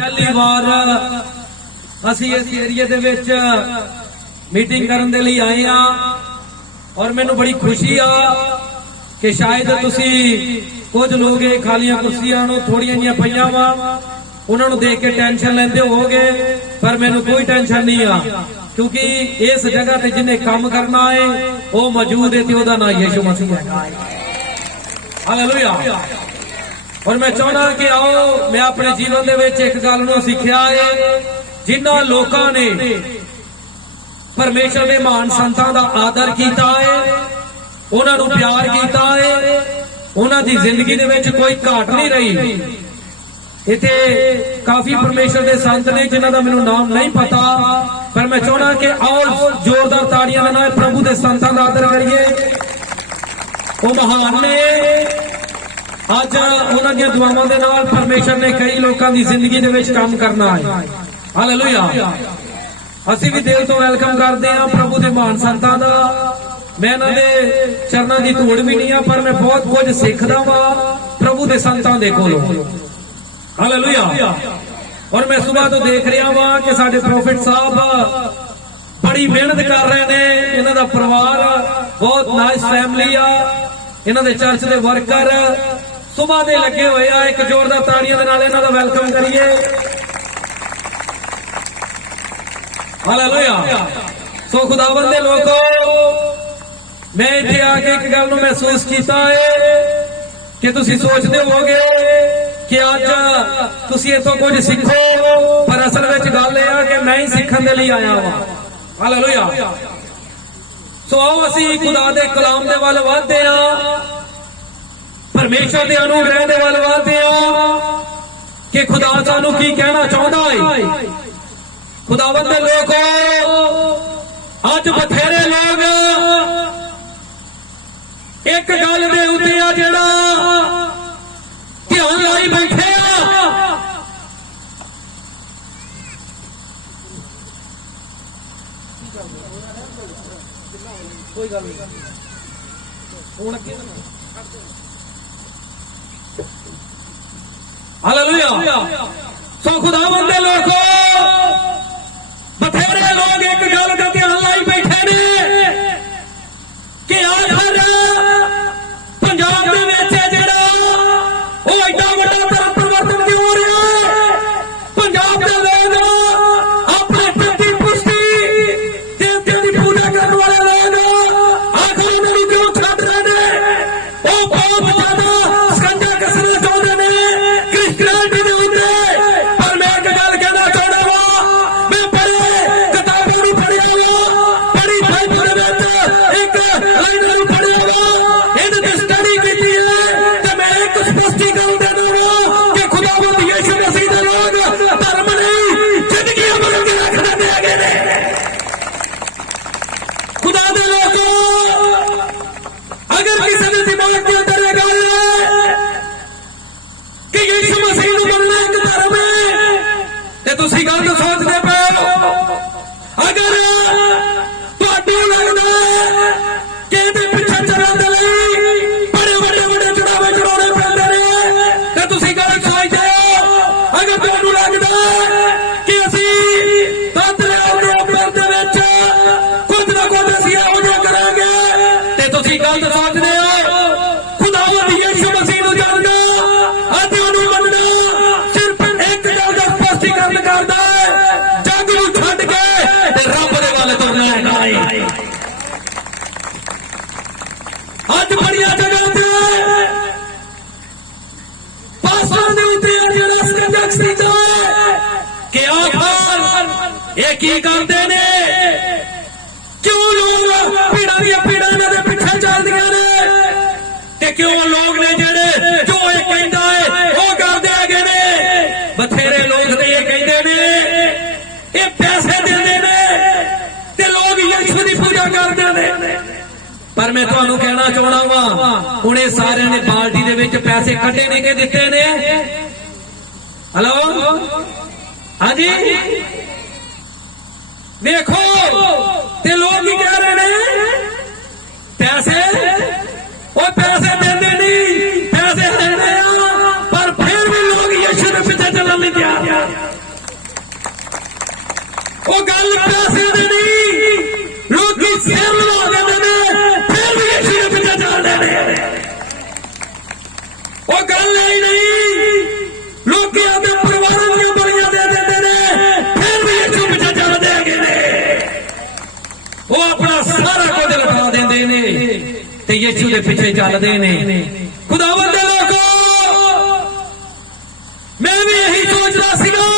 पहली बार असी इस एरिए दे विच मीटिंग करन दे लई आए हां और मैनू बड़ी खुशी आ कि शायद तुसी कुछ लोग खालियां कुर्सियां नूं थोड़ियां जिहियां पईयां वा उन्हां नूं देख के टेंशन लैंदे होगे, पर मैनू कोई टेंशन नहीं आ क्योंकि इस जगह ते जिन्हें काम करना है वो मौजूद है, ओहदा नाम यीशु मसीह है। हालेलुया। और मैं चाहना कि आओ मैं अपने जीवन दे विच एक गल नूं सिक्ख्या है, जिन्हां लोकां ने परमेश्वर दे महान संतां दा आदर कीता है, उन्हां नूं प्यार कीता है, उन्हां दी जिंदगी दे विच कोई घाट नहीं रही। इत्थे काफी परमेश्वर दे संत ने जिन्हां दा मैनूं नाम नहीं पता, पर मैं चाहना कि आओ जोरदार ताड़ियां दे नाल प्रभु दे संतां दा आदर करिए। वो महान ने अज उन्हां दी दुआवां दे नाल परमेश्वर ने कई लोकां दी जिंदगी दे विच काम करना है। हालेलुया। असीं भी दिल तो वेलकम करते हैं प्रभु दे महान संतां दा। मैं इन्हां दे चरनां दी धूड़ भी नहीं आ, पर मैं बहुत कुछ सिखदा वा प्रभु दे संतां दे कोलों। हालेलुया। और मैं सुबह तो देख रहा वा कि साडे प्रोफिट साहब बड़ी मेहनत कर रहे ने, इन्हां दा परिवार बहुत नाइस फैमिली आ, इन्हां दे चर्च दे वर्कर सुबह दे लगे हुए आ। एक जोरदार ताड़ियां दे नाल इन्हां दा वेलकम करिए। हालेलुया। सो खुदावंद दे लोगों, मैं इत्थे आके एक गल नूं महसूस कीता है कि तुसीं सोचदे होवोगे कि अज तुसीं इत्थों कुछ सीखो, पर असल विच गल इह आ कि मैं ही सीखण दे लई आया वां। हालेलुया। सो आओ असीं खुदा दे कलाम दे वल वधदे हां, परमेश्वर दे अनुग्रह दे वल वधदे हां कि खुदा सानूं की कहना चाहुंदा है। खुदावंद दे लोगों, अज बथेरे लोग एक गल दे उत्ते आ जिहड़ा ध्यान लाई बैठे आ। कोई गल नहीं हुण अगे। हालेलुया। सो खुदावंद दे लोगों, बथेरे लोग एक गल का ध्यान लाई बैठे ने कि आखिर पंजाब दे विच जिहड़ा ओ एडा वड्डा धर्म परिवर्तन क्यों हो रहा है। पंजाब दे लोग अपने पति पुष्टि देवते की पूजा करने वाले लोग आखिर उन्हें क्यों छड्ड रहे ने। ओ बहुत ज्यादा स्कंजा कसना चाहते ने क्रिश्चियनिटी दे उत्ते। पर मैं एक गल कहना चाहना वा, मैं बड़े किताबां नूं पढ़िया वा, बड़ी बाइबल दे विच एक लाइन नूं पढ़िया वा, इहदे ते स्टडी कीती है ते मैं एक स्पष्टी गल देना वा कि खुदावंद यीशु मसीह दे लोग धर्म नहीं जिंदगी बदल के रख दिंदे हैगे ने। खुदा दे लोगों, अगर किसी ने दिमाग के अंदर ये गल है कि यीशु मसीह नूं मनना एक धर्म है ते तुसीं गलत सोचदे पे हो। अगर तुहानूं लगदा है कि इहदे पिछे चलण दे लई बड़े वड्डे वड्डे चढ़ावे चढ़ाउणे पैंदे ने ते तुसीं गलत सोचदे हो। अगर तुहानूं लगदा है कि असीं तातले अवरोध दे विच कुछ ना कुछ असीं इहो जिहा करांगे ते तुसीं गलत सोचदे हो। खुदावंद यीशु मसीह नूं जाणदा ਅਤੇ ਉਹਨੂੰ ਮੰਨਣਾ ਸਿਰਫ ਇੱਕ ਗੱਲ ਦਾ ਸਪਸ਼ਟੀਕਰਨ ਕਰਦਾ ਹੈ, ਜੱਗ ਨੂੰ ਛੱਡ ਕੇ ਤੇ ਰੱਬ ਦੇ ਵੱਲ ਤੁਰਨਾ ਹੈ। ਅੱਜ ਬੜੀਆਂ ਜਗ੍ਹਾ ਤੇ ਪਾਸਟਰਾਂ ਦੇ ਉੱਤੇ ਜਿਹੜਾ ਸਕੰਜਕ ਸੀਦਾ ਕਿ ਆਖਰ ਇਹ ਕੀ ਕਰਦੇ ਨੇ, ਕਿਉਂ ਲੋਕ ਪੀੜਾਂ ਦੀਆਂ ਪੀੜਾਂ ਇਹਨਾਂ ਦੇ ਪਿੱਛੇ ਚੱਲਦੀਆਂ ਨੇ ਤੇ ਕਿਉਂ ਲੋਕ ਨੇ ਜਿਹੜੇ ਜੋ ਇਹ ਕਹਿੰਦਾ ਹੈ ਉਹ ਕਰਦੇ ਹੈਗੇ ਨੇ। ਬਥੇਰੇ ਲੋਕ ਤੇ ਇਹ ਕਹਿੰਦੇ ਨੇ, ਇਹ ਪੈਸੇ ਦਿੰਦੇ ਨੇ ਤੇ ਲੋਕ ਯਿਸੂ ਦੀ ਪੂਜਾ ਕਰਦੇ ਨੇ। ਪਰ ਮੈਂ ਤੁਹਾਨੂੰ ਕਹਿਣਾ ਚਾਹਣਾ ਵਾ, ਹੁਣ ਇਹ ਸਾਰਿਆਂ ਨੇ ਬਾਲਟੀ ਦੇ ਵਿੱਚ ਪੈਸੇ ਕੱਢੇ ਨੇ ਕਿ ਦਿੱਤੇ ਨੇ। ਹਲੋ ਹਾਂਜੀ ਦੇਖੋ ਤੇ ਲੋਕ ਕੀ ਕਹਿ ਰਹੇ ਨੇ, पैसे वो पैसे देते नहीं, पैसे देते हैं पर फिर भी लोग यीशु के पीछे चलने नहीं दिया। वो गल पैसे दी नहीं, लोग सिर ला देते ने फिर भी यीशु के पीछे चलते ने। वो गल नहीं, लोग अपने परिवारों की बलियां दे देते ने फिर भी यीशु पीछे चलते ने। वो अपना सारा कुछ लटा देंदे ने ते यीशु के पीछे चलते ने। खुदावंद दे लोगों, मैं भी यही सोच रहा सीगा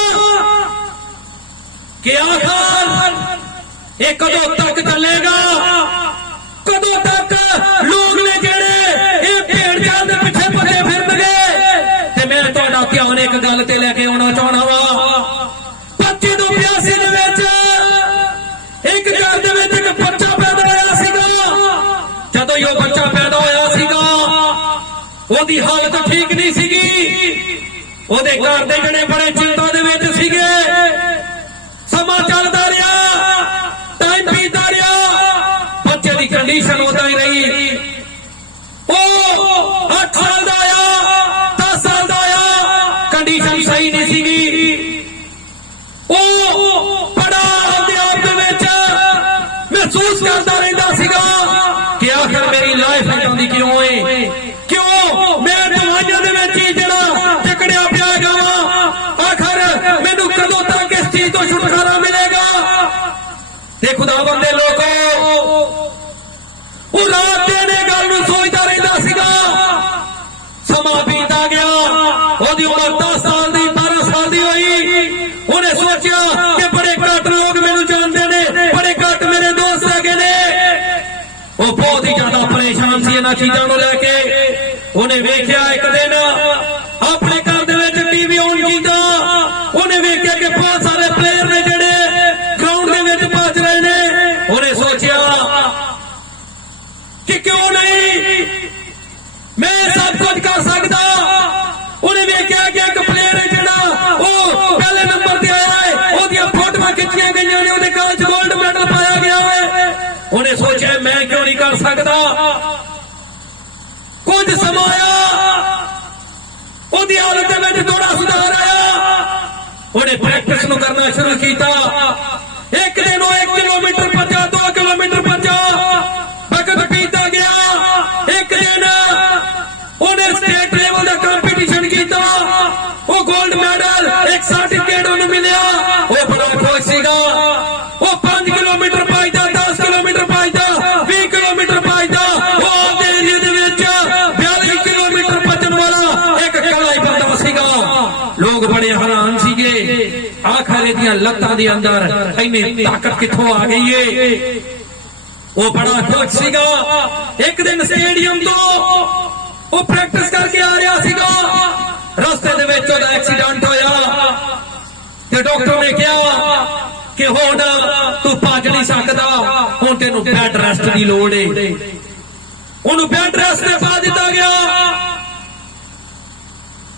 कि आखिर ये कदों तक चलेगा, कदों तक लोग ने जेड़े ये भेड़ चाल दे पिछे भजे फिरनगे। ते मैं तुहाडा ध्यान एक गल ते लेके आउणा चाहना वा। 25 ਤੋਂ 82 ਦੇ ਵਿੱਚ ਇੱਕ ਘਰ ਦੇ ਵਿੱਚ ਇੱਕ ਬੱਚਾ ਪੈਦਾ ਹੋਇਆ ਸੀਗਾ। ਜਦੋਂ ਇਹ ਬੱਚਾ ਪੈਦਾ ਹੋਇਆ ਸੀਗਾ, ਉਹਦੀ ਹਾਲਤ ਠੀਕ ਨਹੀਂ ਸੀਗੀ। ਉਹਦੇ ਘਰ ਦੇ ਜਿਹੜੇ ਬੜੇ ਚਿੰਤਾ ਦੇ ਵਿੱਚ ਸੀਗੇ। ਸਮਾਂ ਚੱਲਦਾ ਰਿਹਾ, ਟਾਈਮ ਬੀਤਦਾ ਰਿਹਾ, ਬੱਚੇ ਦੀ ਕੰਡੀਸ਼ਨ ਉਦਾਂ ਹੀ ਰਹੀ। ਉਹ 8 ਸਾਲ ਦਾ ਆਇਆ, 10 ਸਾਲ ਦਾ ਆਇਆ, ਕੰਡੀਸ਼ਨ ਸਹੀ ਨਹੀਂ ਸੀਗੀ। ਉਹ ਬੜਾ ਆਪਣੇ ਆਪ ਦੇ ਵਿੱਚ ਮਹਿਸੂਸ ਕਰਦਾ ਰਹਿੰਦਾ ਸੀਗਾ ਕਿ ਆਖਰ ਮੇਰੀ ਲਾਈਫ ਇਦਾਂ ਦੀ ਕਿਉਂ ਏ, ਕਿਉਂ ਮੈਂ ਦਵਾਈਆਂ ਦੇ ਵਿੱਚ ਹੀ ਜਿਹੜਾ ਟਿਕੜਿਆ ਪਿਆ ਜਾਵਾਂ। ਆਖਰ ਮੈਨੂੰ ਕਦੋਂ ਤੱਕ ਇਸ ਚੀਜ਼ ਤੋਂ ਛੁਟਕਾਰਾ ਮਿਲੇਗਾ। ਤੇ ਖੁਦਾਵੰਦ ਦੇ ਲੋਕੋ, ਉਹ ਰਾਤ ਦਿਨ ਇਹ ਗੱਲ ਨੂੰ ਸੋਚਦਾ ਰਹਿੰਦਾ ਸੀਗਾ। ਸਮਾਂ ਬੀਤਦਾ ਗਿਆ, ਉਹਦੀ ਉਮਰ 10 ਸਾਲ ਦੀ 12 ਸਾਲ ਦੀ ਹੋਈ। ਉਹਨੇ ਸੋਚਿਆ ਕਿ ਬੜੇ ਘੱਟ ਲੋਕ ਮੈਨੂੰ ਜਾਣਦੇ ਨੇ, ਬੜੇ ਘੱਟ ਮੇਰੇ ਦੋਸਤ ਹੈਗੇ ਨੇ। ਉਹ ਬਹੁਤ ਹੀ ਜ਼ਿਆਦਾ ਪਰੇਸ਼ਾਨ ਸੀ ਇਹਨਾਂ ਚੀਜ਼ਾਂ ਨੂੰ ਲੈ ਕੇ। ਉਹਨੇ ਵੇਖਿਆ ਇੱਕ ਦਿਨ ਆਪਣੇ ਘਰ ਦੇ ਵਿੱਚ ਟੀਵੀ ਔਨ ਕੀਤਾ। ਉਹਨੇ ਵੇਖਿਆ ਕਿ ਬਹੁਤ ਸਾਰੇ ਪਲੇਅਰ ਨੇ ਜਿਹੜੇ ਗਰਾਊਂਡ ਦੇ ਵਿੱਚ ਭੱਜ ਰਹੇ ਨੇ। ਉਹਨੇ ਸੋਚਿਆ ਕਿ ਕਿਉਂ ਨਹੀਂ ਮੈਂ ਸਭ ਕੁਝ ਕਰ ਸਕਦਾ। ਉਹਨੇ ਵੇਖਿਆ ਕਿ ਇੱਕ ਪਲੇਅਰ ਹੈ ਜਿਹੜਾ ਉਹ ਪਹਿਲੇ ਨੰਬਰ ਤੇ ਆਇਆ ਹੈ, ਉਹਦੀਆਂ ਫੋਟੋਆਂ ਖਿੱਚੀਆਂ ਗਈਆਂ ਨੇ, ਉਹਦੇ ਗਲ 'ਚ ਗੋਲਡ ਮੈਡਲ ਪਾਇਆ ਗਿਆ ਹੈ। ਉਹਨੇ ਸੋਚਿਆ ਮੈਂ ਕਿਉਂ ਨਹੀਂ ਕਰ ਸਕਦਾ। ਕੁਝ ਸਮਾਂ ਆਇਆ, ਉਹਦੀ ਹਾਲਤ ਦੇ ਵਿੱਚ ਥੋੜਾ ਸੁਧਾਰ ਆਇਆ। ਉਹਨੇ ਪ੍ਰੈਕਟਿਸ ਨੂੰ ਕਰਨਾ ਸ਼ੁਰੂ ਕੀਤਾ। ਇੱਕ ਦਿਨ ਉਹ 1 ਕਿਲੋਮੀਟਰ ਭੱਜਾ, 2 ਕਿਲੋਮੀਟਰ ਭੱਜਾ, ਵਕਤ ਬੀਤਦਾ ਗਿਆ। ਇੱਕ ਦਿਨ ਉਹਨੇ ਸਟੇਟ ਲੈਵਲ ਦਾ ਕੰਪੀਟੀਸ਼ਨ ਕੀਤਾ। ਉਹ ਗੋਲਡ ਮੈਡਲ, ਇੱਕ ਸਰਟੀਫਿਕੇਟ ਉਹਨੂੰ ਮਿਲਿਆ। ਉਹ ਬੜਾ ਖੁਸ਼ ਸੀਗਾ। ਉਹ 5 ਕਿਲੋਮੀਟਰ ਭੱਜਦਾ, 10 ਕਿਲੋਮੀਟਰ ਭੱਜਦਾ, 20 ਕਿਲੋਮੀਟਰ ਭੱਜਦਾ। ਉਹ ਆਪਦੇ ਏਰੀਏ ਦੇ ਵਿੱਚ 42 ਕਿਲੋਮੀਟਰ ਭੱਜਣ ਵਾਲਾ ਇੱਕ ਕਲਾ ਹੀ ਬੰਦਾ ਸੀਗਾ। ਲੋਕ ਬੜੇ ਹੈਰਾਨ ਸੀਗੇ, ਆਖਰ ਇਹਦੀਆਂ ਲੱਤਾਂ ਦੇ ਅੰਦਰ ਇੰਨੀ ਤਾਕਤ ਕਿੱਥੋਂ ਆ ਗਈ ਏ। ਉਹ ਬੜਾ ਖੁਸ਼ ਸੀਗਾ। ਇੱਕ ਦਿਨ ਸਟੇਡੀਅਮ ਤੋਂ ਉਹ ਪ੍ਰੈਕਟਿਸ ਕਰਕੇ ਆ ਰਿਹਾ ਸੀਗਾ। ਰਸਤੇ ਦੇ ਵਿੱਚ ਉਹਦਾ ਐਕਸੀਡੈਂਟ ਹੋਇਆ ਤੇ ਡਾਕਟਰ ਨੇ ਕਿਹਾ ਕਿ ਹੁਣ ਤੂੰ ਭੱਜ ਨਹੀਂ ਸਕਦਾ, ਹੁਣ ਤੈਨੂੰ ਬੈੱਡ ਰੈਸਟ ਦੀ ਲੋੜ ਏ। ਉਹਨੂੰ ਬੈੱਡ ਰੈਸਟ ਤੇ ਪਾ ਦਿੱਤਾ ਗਿਆ।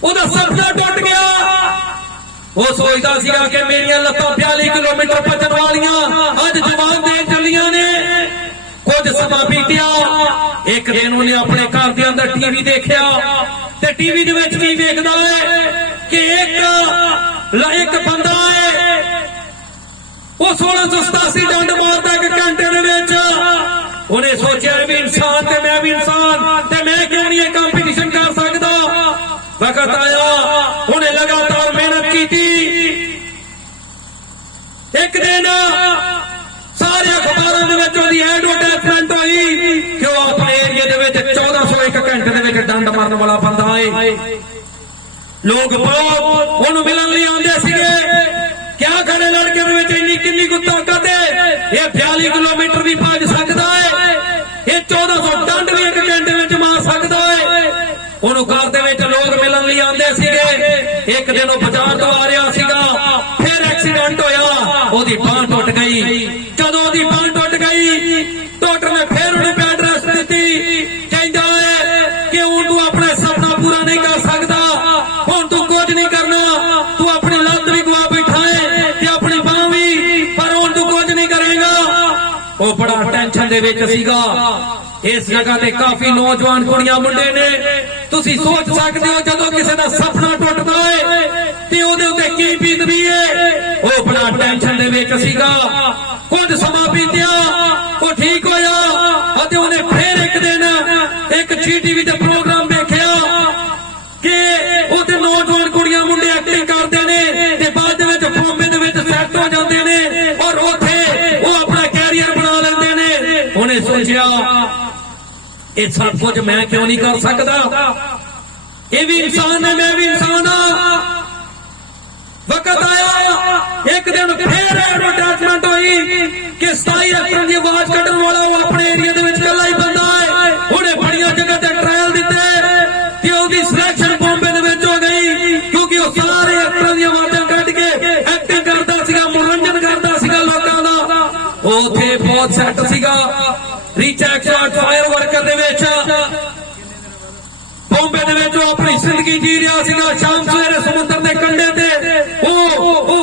ਉਹਦਾ ਸੁਪਨਾ ਟੁੱਟ ਗਿਆ। ਉਹ ਸੋਚਦਾ ਸੀਗਾ ਕਿ ਮੇਰੀਆਂ ਲੱਤਾਂ 42 ਕਿਲੋਮੀਟਰ ਭੱਜਣ ਵਾਲੀਆਂ ਅੱਜ ਜਵਾਬ ਦੇਣ ਚੱਲੀਆਂ ਨੇ। ਕੁਝ ਸਮਾਂ ਬੀਤਿਆ। ਇੱਕ ਦਿਨ ਉਹਨੇ ਆਪਣੇ ਘਰ ਦੇ ਅੰਦਰ ਟੀਵੀ ਦੇਖਿਆ ਤੇ ਟੀਵੀ ਦੇ ਵਿੱਚ ਕੀ ਵੇਖਦਾ ਹੈ ਕਿ ਇੱਕ ਬੰਦਾ ਹੈ, ਉਹ 1687 ਡੰਡ ਮਾਰਦਾ ਇੱਕ ਘੰਟੇ ਦੇ ਵਿੱਚ। ਉਹਨੇ ਸੋਚਿਆ ਵੀ ਇਨਸਾਨ ਤੇ ਮੈਂ ਵੀ ਇਨਸਾਨ ਤੇ ਮੈਂ ਕਿਉਂ ਨਹੀਂ ਇਹ ਕੰਪੀਟੀਸ਼ਨ ਕਰ ਸਕਦਾ। ਵਕਤ ਆਇਆ, ਉਹਨੇ ਲਗਾਤਾਰ ਮਿਹਨਤ ਕੀਤੀ। ਇੱਕ ਦਿਨ ਸਾਰੇ ਅਖਬਾਰਾਂ ਦੇ ਵਿੱਚ ਉਹਦੀ ਐਡਵਰਟਾਈਜ਼ਮੈਂਟ ਹੋਈ ਕਿ ਉਹ ਆਪਣੇ ਏਰੀਏ ਦੇ ਵਿੱਚ 1401 ਘੰਟੇ ਦੇ ਵਿੱਚ ਡੰਡ ਮਾਰਨ ਵਾਲਾ ਬੰਦਾ ਏ। ਲੋਕ ਬਹੁਤ ਉਹਨੂੰ ਮਿਲਣ ਲਈ ਆਉਂਦੇ ਸੀਗੇ। ਕਿਆ ਖੜੇ ਲੜਕੇ ਦੇ ਵਿੱਚ ਇੰਨੀ ਕਿੰਨੀ ਕੁ ਤਾਕਤ ਹੈ, ਇਹ 42 ਕਿਲੋਮੀਟਰ ਵੀ ਭੱਜ ਸਕਦਾ ਹੈ, ਇਹ 1400 ਡੰਡ ਵੀ ਇੱਕ ਘੰਟੇ ਵਿੱਚ ਮਾਰ ਸਕਦਾ ਹੈ। ਉਹਨੂੰ ਘਰ ਦੇ ਵਿੱਚ ਲੋਕ ਮਿਲਣ ਲਈ ਆਉਂਦੇ ਸੀਗੇ। ਇੱਕ ਦਿਨ ਉਹ ਬਾਜ਼ਾਰ ਤੋਂ ਆ ਰਿਹਾ ਸੀਗਾ, ਫਿਰ ਐਕਸੀਡੈਂਟ ਹੋਇਆ, ਉਹਦੀ ਬਾਂਹ ਟੁੱਟ ਗਈ। ਜਦੋਂ ਉਹਦੀ ਬਾਂਹ ਟੁੱਟ ਗਈ, ਡਾਕਟਰ ਨੇ ਫਿਰ ਉਹਨੂੰ ਬੈੱਡ ਰੈਸਟ ਦਿੱਤੀ। ਕਹਿੰਦਾ ਹੈ ਕਿ ਹੁਣ ਤੂੰ ਆਪਣਾ ਸੁਪਨਾ ਪੂਰਾ ਨਹੀਂ ਕਰ ਸਕਦਾ, ਹੁਣ ਤੂੰ ਕੁਝ ਨਹੀਂ ਕਰਨਾ, ਤੂੰ ਆਪਣੀ ਲੱਤ ਵੀ ਗਵਾ ਬੈਠਾ ਹੈ ਤੇ ਆਪਣੀ ਬਾਂਹ ਵੀ, ਪਰ ਹੁਣ ਤੂੰ ਕੁਝ ਨਹੀਂ ਕਰੇਗਾ। ਉਹ ਬੜਾ ਟੈਨਸ਼ਨ ਦੇ ਵਿੱਚ ਸੀਗਾ। ਇਸ ਜਗ੍ਹਾ ਤੇ ਕਾਫੀ ਨੌਜਵਾਨ ਕੁੜੀਆਂ ਮੁੰਡੇ ਨੇ। ਤੁਸੀਂ ਸੋਚ ਸਕਦੇ ਹੋ ਜਦੋਂ ਕਿਸੇ ਦਾ ਸੁਪਨਾ ਟੁੱਟਦਾ ਹੈ ਤੇ ਉਹਦੇ ਉੱਤੇ ਕੀ ਬੀਤਦੀ ਹੈ। ਉਹ ਬੜਾ ਟੈਨਸ਼ਨ ਦੇ ਵਿੱਚ ਸੀਗਾ। ਕੁਝ ਸਮਾਂ ਬੀਤਿਆ, ਉਹ ਠੀਕ ਹੋਇਆ ਅਤੇ ਉਹਨੇ ਫੇਰ ਇੱਕ ਦਿਨ ਇੱਕ GTV ਤੇ ਪ੍ਰੋਗਰਾਮ ਵੇਖਿਆ ਕਿ ਉਹਦੇ ਨੌਜਵਾਨ ਕੁੜੀਆਂ ਮੁੰਡੇ ਐਕਟਿੰਗ ਕਰਦੇ ਨੇ ਤੇ ਬਾਅਦ ਦੇ ਵਿੱਚ ਬੰਬੇ ਦੇ ਵਿੱਚ ਸੈੱਟ ਹੋ ਜਾਂਦੇ ਨੇ ਔਰ ਉੱਥੇ ਉਹ ਆਪਣਾ ਕੈਰੀਅਰ ਬਣਾ ਲੈਂਦੇ ਨੇ। ਉਹਨੇ ਸੋਚਿਆ ਇਹ ਸਭ ਕੁਝ ਮੈਂ ਕਿਉਂ ਨਹੀਂ ਕਰ ਸਕਦਾ, ਇਹ ਵੀ ਇਨਸਾਨ ਹੈ, ਮੈਂ ਵੀ ਇਨਸਾਨ ਹਾਂ। वक्त आया, एक दिन फिर एडवर्टाइजमेंट हुई कि 27 अप्रैल की आवाज कटन वाला वो अपने एरिया कला ही बंदा है। उन्हें बड़िया जगह ते ट्रायल दिते कि उसकी सिलेक्शन बॉम्बे हो गई क्योंकि वो सारे एक्टर दी आवाज़ां कट के एक्टिंग करता सीगा, मनोरंजन करता सीगा लोकां दा। उत्थे बहुत सैट सीगा, रीचा 108 फायर वर्कर दे विच बॉम्बे दे विच अपनी जिंदगी जी रहा सीगा। शाम सवेरे समुद्र के कंढे ते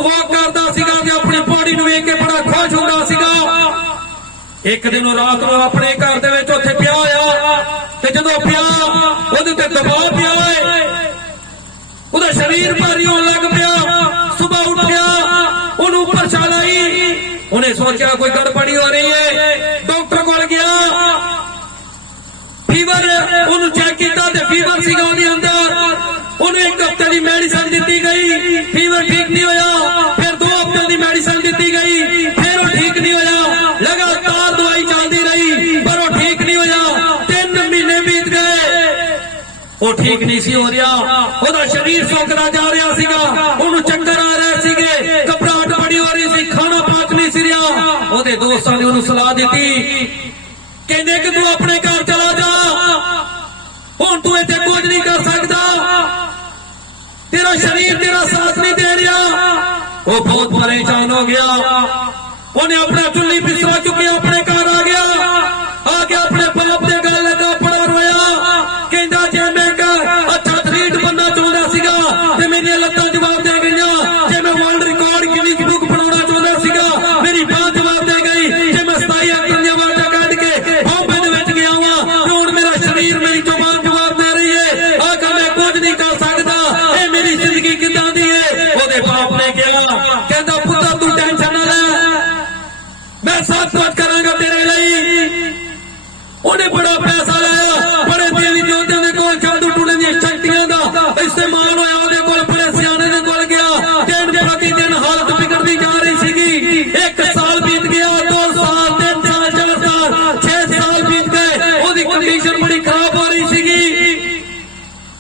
वॉक करता सीगा ते अपनी बॉडी नूं वेख के बड़ा खुश होंदा सीगा। एक दिन रात नूं अपने घर दे विच उत्थे पिया होया ते जदों पिया ओहदे ते दबाव पिया होए, ओहदा शरीर भारी होण लग पिया। सुबह उठिया, ओहनूं उपर छाल आई, उहने सोचा कोई गड़बड़ी हो रही है। डॉक्टर कोल गया, फीवर ओनू चेक किया ते फीवर सीगा ओहदे अंदर। ओनू एक हफ्ते की मेडिसिन दी गई, फीवर ठीक नहीं होया। फिर 2 हफ्ते की मेडिसिन दी गई, फिर वो ठीक नहीं होया। लगातार दवाई चलती रही पर वो ठीक नहीं होया। 3 महीने बीत गए, वो ठीक नहीं सी हो रहा। ओहदा शरीर सुकदा जा रहा सीगा, ओनू चक्कर आ रहे सीगे, घबराहट बड़ी हो रही सी, खाना पच नहीं सी रहा। ओहदे दोस्तां ने ओनू सलाह दी, कहंदे कि तू अपने घर चला जा, हुण तू इत्थे कुछ नहीं कर सकदा, तेरा शरीर तेरा साथ नहीं दे रहा। वो बहुत परेशान हो गया, उन्हें अपना चुल्ली बिस्तरा चुके अपने घर आ गया अपने बाप दे गल लगा, बड़ा रोया। कहंदा जे मैं अच्छा एथलीट बनना चाहता सीगा ते मेरी लत्तां जवाब दे गईयां, जे मैं वर्ल्ड रिकॉर्ड गिनीज बुक बनाना चाहता सीगा मेरी बांह जवाब दे गई, जे मैं 27 अप्रैल दी आवाज़ां कढ के बॉम्बे दे विच गया वां ते हुण मेरा शरीर मेरी जुबान जवाब दे रही है। आखिर मैं कुछ नहीं कर सकदा, ये मेरी जिंदगी किदां दी है। ओहदे बाप ने कहा, कहंदा पुत्तर तू टेंशन ना ले, मैं सब कुछ करांगा तेरे लिए। उन्हें बड़ा पैसा लाया, बड़े देवी देवतां दे कोल जादू टूणे दी शक्तियां दा इस्तेमाल होया। ओहदे कोल बड़े सियाणे दे कोल गया, दिन प्रति दिन हालत बिगड़ती जा रही सीगी। 1 साल बीत गया, 2 साल, 3 साल, 4 साल, 6 साल बीत गए। ओहदी कंडीशन बड़ी खराब हो रही सीगी,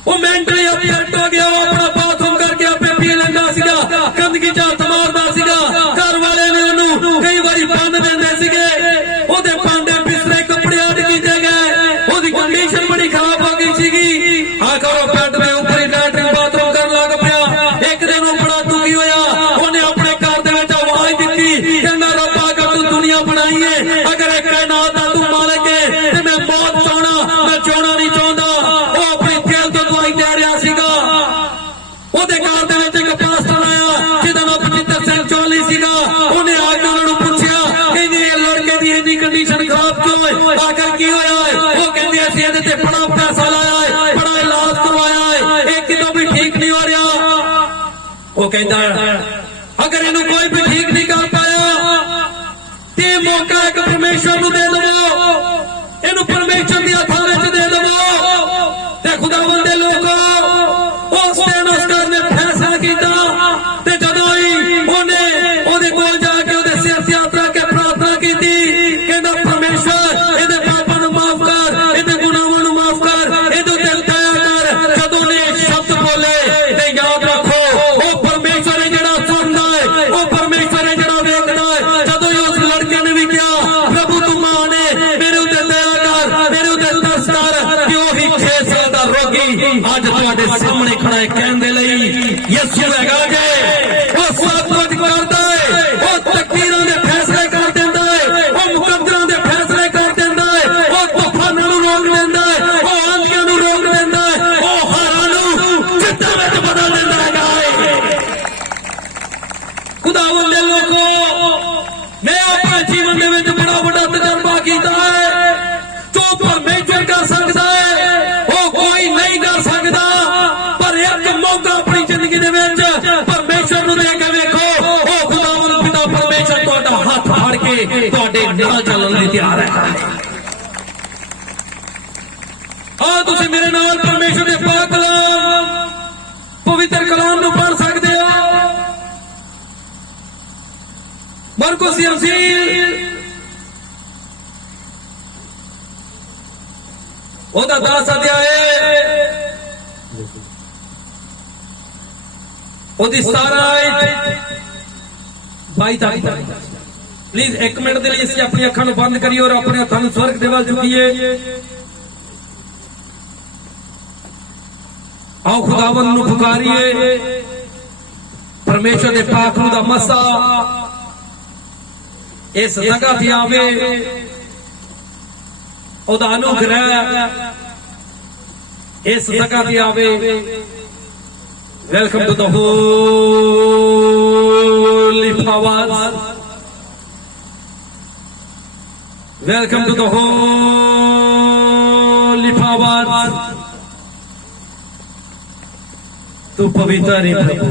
वो मेंटली अपसेट हो गया। वो अपना बाथरूम करके आपे पी लैंदा सीगा, गंदगी च हत्थ मारदा सीगा। घर वाले ने ओनू कई बारी बंद देंदे सीगे, ओहदे भांडे बिस्तरे कपड़े अड कीते गए। ओहदी कंडीशन बड़ी खराब हो गई सीगी। आखिर वो बेड दे ऊपर ही लैटरिन बाथरूम करन लग पिया। एक दिन वो बड़ा दुखी होया, उन्हें अपने घर दे विच आवाज़ दित्ती, कहंदा रब्बा अगर तू दुनिया बनाई है, अगर एक कायनात दा तू मालिक है ते मैं मौत चाहना, मैं जिउणा नहीं चाहता। वो अपनी दिल तो दवाई दे रहा सीगा। ओहदे घर दे विच एक पास्टर आया जिहदा नाम बचित्तर सिंह चौली सीगा। उन्हें आके उन्होंने पूछया कि ये लड़के दी इन्नी कंडीशन खराब क्यों है, आखिर की होया है। वो कहंदे असीं इहदे ते बड़ा पैसा लाया है, बड़ा इलाज करवाया है, एक कितों भी ठीक नहीं हो रहा। वो कहंदा अगर इन्हू कोई भी ठीक नहीं कर पाया ते मौका एक परमेश्वर नू दे दवो, इन्हू परमेश्वर दी हत्थां विच दे दवो। ते खुदावंद दे लोको उस दिन उसकर ने फैसला कीता ते जदों ही उन्हें ओहदे कोल जाके ओहदे सिर ते हत्थ रख के प्रार्थना कीती, कहंदा परमेश्वर इहदे पापां नू माफ कर, इहदे गुनाहां नू माफ कर, इहदे ते दया कर। जदों ने शब्द बोले ते याद रखो ओ परमेश्वर है जिहड़ा सुनदा है, ओ परमेश्वर है जिहड़ा वेखदा है। जदों ही उस लड़के ने भी कहा प्रभु तू महान है, मेरे उत्ते दया कर, मेरे उत्ते तरस कर। कि ओही 6 साल दा रोगी अज तुहाडे सामने खड़ा है, कहंदे लई यीशु हैगा जे वो सब कुछ करदा है, वो तकदीरां दे फैसले कर दिंदा है, वो मुकद्दरां दे फैसले कर दिंदा है, वो तूफानां नूं रोक दिंदा है, वो आंधियां नूं रोक दिंदा है, वो हारां नूं जिद्दां विच बदल दिंदा है। खुदावंद दे लोको मैं अपने जीवन दे विच बड़ा वड्डा तजर्बा कीता है। जो परमेश्वर कर सकदा है वो कोई नहीं कर सकदा, पर एक मौका अपनी जिंदगी दे विच परमेश्वर नूं दे के वेखो, के तुहाडे नाल चलण लई तैयार है। हाँ तुसीं मेरे नाल परमेश्वर दे पाक कलाम पवित्र कलाम नूं पढ़ सकदे हो। मरकुस दी अंजील ओदा 10 अध्याय ओदी 17 आयत 22 तक। प्लीज 1 मिनट के लिए ਅਸੀਂ अपनी ਅੱਖਾਂ ਨੂੰ ਬੰਦ ਕਰੀਏ और अपने ਹੱਥਾਂ ਨੂੰ स्वर्ग ਦੇ ਵੱਲ ਝੁਕੀਏ। आओ खुदावन ਨੂੰ ਪੁਕਾਰੀਏ। परमेश्वर ਦੇ ਪਾਕ ਨੂੰ ਦਾ ਮਸਾ ਇਸ ਜਗ੍ਹਾ ਤੇ ਆਵੇ। ਉਹਦਾ ਅਨੁਗ੍ਰਹਿ ਇਸ ਜਗ੍ਹਾ ਤੇ ਆਵੇ। Welcome to the holy powers. Welcome to the holy powers. तू पवित्र है प्रभु,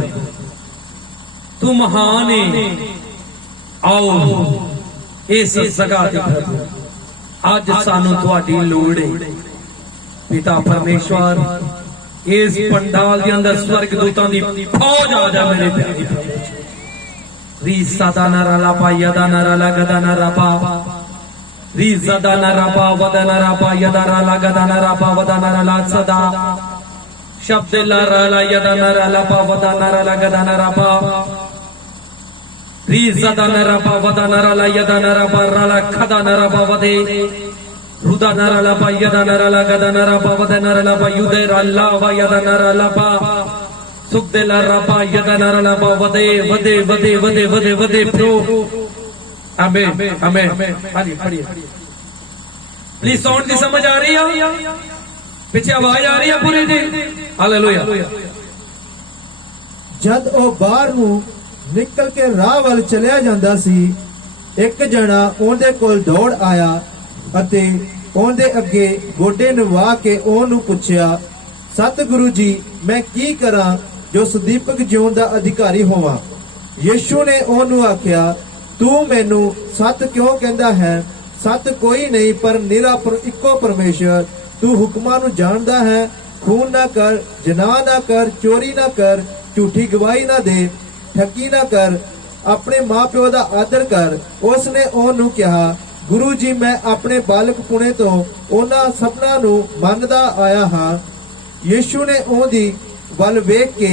तू महान है। आओ इस जगह ते प्रभु अज सानू तुहाडी लोड़ है। पिता परमेश्वर इस पंडाल के अंदर स्वर्गदूतां दी फौज आ जा मेरे प्यारे प्रभु। री सदा नरा पा यदा नरा गदा नरा पा री सदा नरा पा वदा नरा पा यदा नरा गदा नरा पा वदा नरा सदा शब्द ला यदा नरा पा वदा नरा गदा नरा पा री सदा नरा पा वदा नरा यदा नरा पा रा खदा नरा पा वदे रुदा नरा पा यदा नरा गदा नरा पा वदा नरा पा युदे रा वा यदा नरा पा सुख दे ला पा यदा नरा पा वदे वदे वदे वदे वदे वदे प्रो। आमीन आमीन। पढ़िए पढ़िए प्लीज। साउंड की समझ आ रही है? पिछे आवाज आ रही है पूरी जी? हालेलुया। जद ओ बाहर ਨੂੰ ਨਿਕਲ ਕੇ ਰਾਹ ਵੱਲ ਚਲਿਆ ਜਾਂਦਾ ਸੀ, ਇੱਕ ਜਣਾ ਉਹਦੇ ਕੋਲ ਦੌੜ ਆਇਆ ਅਤੇ ਉਹਦੇ ਅੱਗੇ ਗੋਡੇ ਨਵਾ ਕੇ ਉਹਨੂੰ ਪੁੱਛਿਆ, ਸਤਿਗੁਰੂ ਜੀ ਮੈਂ ਕੀ ਕਰਾਂ ਜੋ ਸਦੀਪਕ ਜਿਉਣ ਦਾ ਅਧਿਕਾਰੀ ਹੋਵਾਂ? ਯਿਸੂ ਨੇ ਉਹਨੂੰ ਆਖਿਆ, ਤੂੰ ਮੈਨੂੰ ਸੱਤ ਕਿਉਂ ਕਹਿੰਦਾ ਹੈ? ਸੱਤ ਕੋਈ ਨਹੀਂ ਪਰ ਨਿਰਾ ਇੱਕੋ ਪਰਮੇਸ਼ਰ। ਤੂੰ ਹੁਕਮਾਂ ਨੂੰ ਜਾਣਦਾ ਹੈ, खून ना कर, जनाह ना कर, चोरी ना कर, झूठी गवाही ना दे, ठगी ना कर, अपने मां प्यो दा आदर कर। उसने ओनू कहा, गुरु जी मैं अपने बालक पुणे तो ओना सबना नू मनदा आया हां। यीशु ने ओदी वल वेख के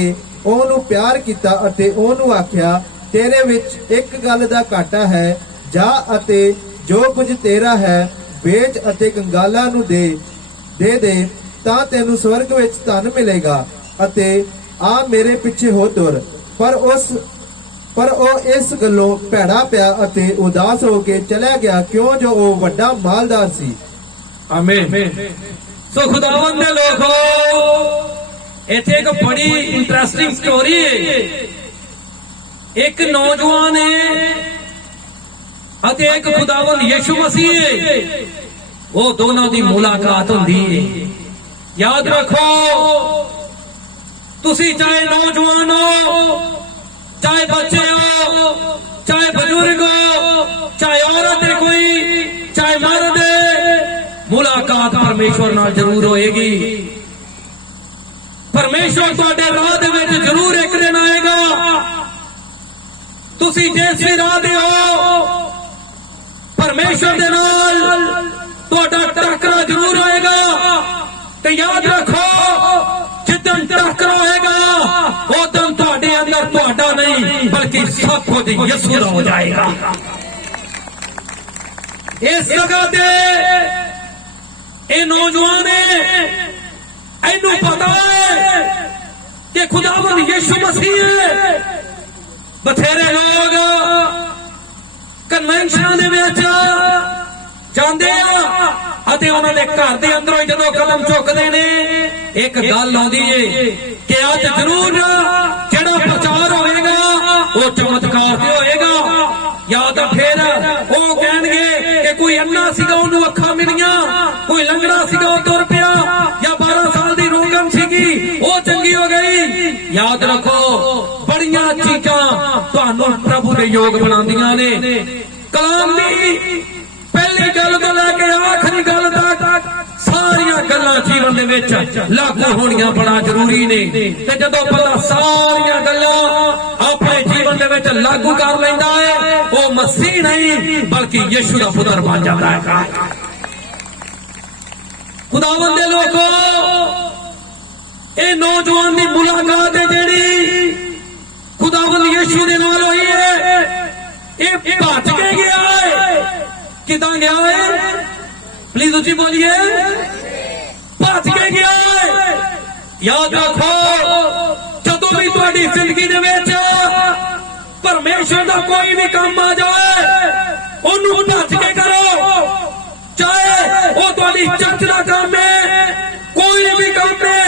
ओनू प्यार कीता अते ओनू आख्या, तेरे विच एक गल दा घाटा है, जा अते जो कुछ तेरा है बेच अते कंगालां नू दे दे ਤਾਂ ਤੈਨੂੰ ਸਵਰਗ ਵਿੱਚ ਧਨ ਮਿਲੇਗਾ ਅਤੇ ਆ ਮੇਰੇ ਪਿੱਛੇ ਹੋ ਤੁਰ। ਪਰ ਉਹ ਇਸ ਗੱਲੋਂ ਭੈੜਾ ਪਿਆ ਅਤੇ ਉਦਾਸ ਹੋ ਕੇ ਚਲਾ ਗਿਆ, ਕਿਉਂ ਜੋ ਉਹ ਵੱਡਾ ਮਾਲਦਾਰ ਸੀ। ਆਮੀਨ। ਸੋ ਖੁਦਾਵੰਦ ਦੇ ਲੋਕੋ, ਇੱਥੇ ਇੱਕ ਬੜੀ ਇੰਟਰਸਟਿੰਗ ਸਟੋਰੀ ਹੈ। ਇੱਕ ਨੌਜਵਾਨ ਹੈ ਅਤੇ ਇੱਕ ਖੁਦਾਵੰਦ ਯਿਸੂ ਮਸੀਹ ਹੈ। ਉਹ ਦੋਨਾਂ ਦੀ ਮੁਲਾਕਾਤ ਹੁੰਦੀ ਹੈ। याद रखो, तुसी चाहे नौजवान हो, चाहे बच्चे हो, चाहे बुजुर्ग हो, चाहे औरत है कोई, चाहे मर्द है, मुलाकात परमेश्वर नाल जरूर होएगी। परमेश्वर तुहाडे राह दे विच जरूर एक दिन आएगा। तुसी जिस भी राह दे हो, परमेश्वर दे नाल तुहाडा टकरा जरूर आएगा। तो याद रखो, जिदन टकरा होएगा उदन तुहाडे अंदर तुहाडा नहीं बल्कि सब कुछ यीशु दा हो जाएगा। इस जगह ते ए नौजवान एनू पता है कि खुदावंद यीशु मसीह है। बथेरे लोग कन्वेंशन दे विच ਜਾਂਦੇ ਆ ਅਤੇ ਉਹਨਾਂ ਦੇ ਘਰ ਦੇ ਅੰਦਰੋਂ ਜਦੋਂ ਕਦਮ ਚੁੱਕਦੇ ਨੇ, ਇੱਕ ਗੱਲ ਆਉਂਦੀ ਏ ਕਿ ਅੱਜ ਜ਼ਰੂਰ ਜਿਹੜਾ ਪ੍ਰਚਾਰ ਹੋਵੇਗਾ ਉਹ ਚਮਤਕਾਰ ਤੇ ਹੋਏਗਾ। ਜਾਂ ਤਾਂ ਫਿਰ ਉਹ ਕਹਿਣਗੇ ਕਿ ਕੋਈ ਅੰਨਾ ਸੀਗਾ ਉਹਨੂੰ ਅੱਖਾਂ ਮਿਲੀਆਂ, ਕੋਈ ਲੰਗੜਾ ਸੀਗਾ ਉਹ ਤੁਰ ਪਿਆ, ਜਾਂ 12 ਸਾਲ ਦੀ ਰੋਗਨ ਸੀਗੀ ਉਹ ਚੰਗੀ ਹੋ ਗਈ। ਯਾਦ ਰੱਖੋ, ਬੜੀਆਂ ਚੀਜ਼ਾਂ ਤੁਹਾਨੂੰ ਪ੍ਰਭੂ ਦੇ ਯੋਗ ਬਣਾਉਂਦੀਆਂ ਨੇ। ਕਲਾਮ ਦੀ ਪਹਿਲੀ ਗੱਲ ਤੋਂ ਲੈ ਕੇ ਆਖਰੀ ਗੱਲ ਤੱਕ ਸਾਰੀਆਂ ਗੱਲਾਂ ਜੀਵਨ ਦੇ ਵਿੱਚ ਲਾਗੂ ਹੋਣੀਆਂ ਬੜਾ ਜ਼ਰੂਰੀ ਨੇ। ਤੇ ਜਦੋਂ ਬੰਦਾ ਸਾਰੀਆਂ ਗੱਲਾਂ ਆਪਣੇ ਜੀਵਨ ਦੇ ਵਿੱਚ ਲਾਗੂ ਕਰ ਲੈਂਦਾ ਹੈ, ਉਹ ਮਸੀਹ ਨਹੀਂ ਬਲਕਿ ਯਿਸੂ ਦਾ ਪੁੱਤਰ ਬਣ ਜਾਂਦਾ ਹੈ। ਖੁਦਾਵੰਦ ਦੇ ਲੋਕੋ, ਇਹ ਨੌਜਵਾਨ ਦੀ ਮੁਲਾਕਾਤ ਹੈ ਜਿਹੜੀ ਖੁਦਾਵੰਦ ਯਿਸੂ ਦੇ ਨਾਲ ਹੋਈ ਹੈ, ਇਹ ਭੱਜ ਕੇ ਗਿਆ ਹੈ। ਕਿਦਾਂ ਗਿਆ ਹੈ? प्लीज उची बोलिए, भज के गया है। याद रखो, जदों भी तुहाडी जिंदगी दे विच परमेश्वर दा कोई भी काम आ जाए, ओनू भज के करो। चाहे वो तुहाडी चर्च दा काम है, कोई भी काम है,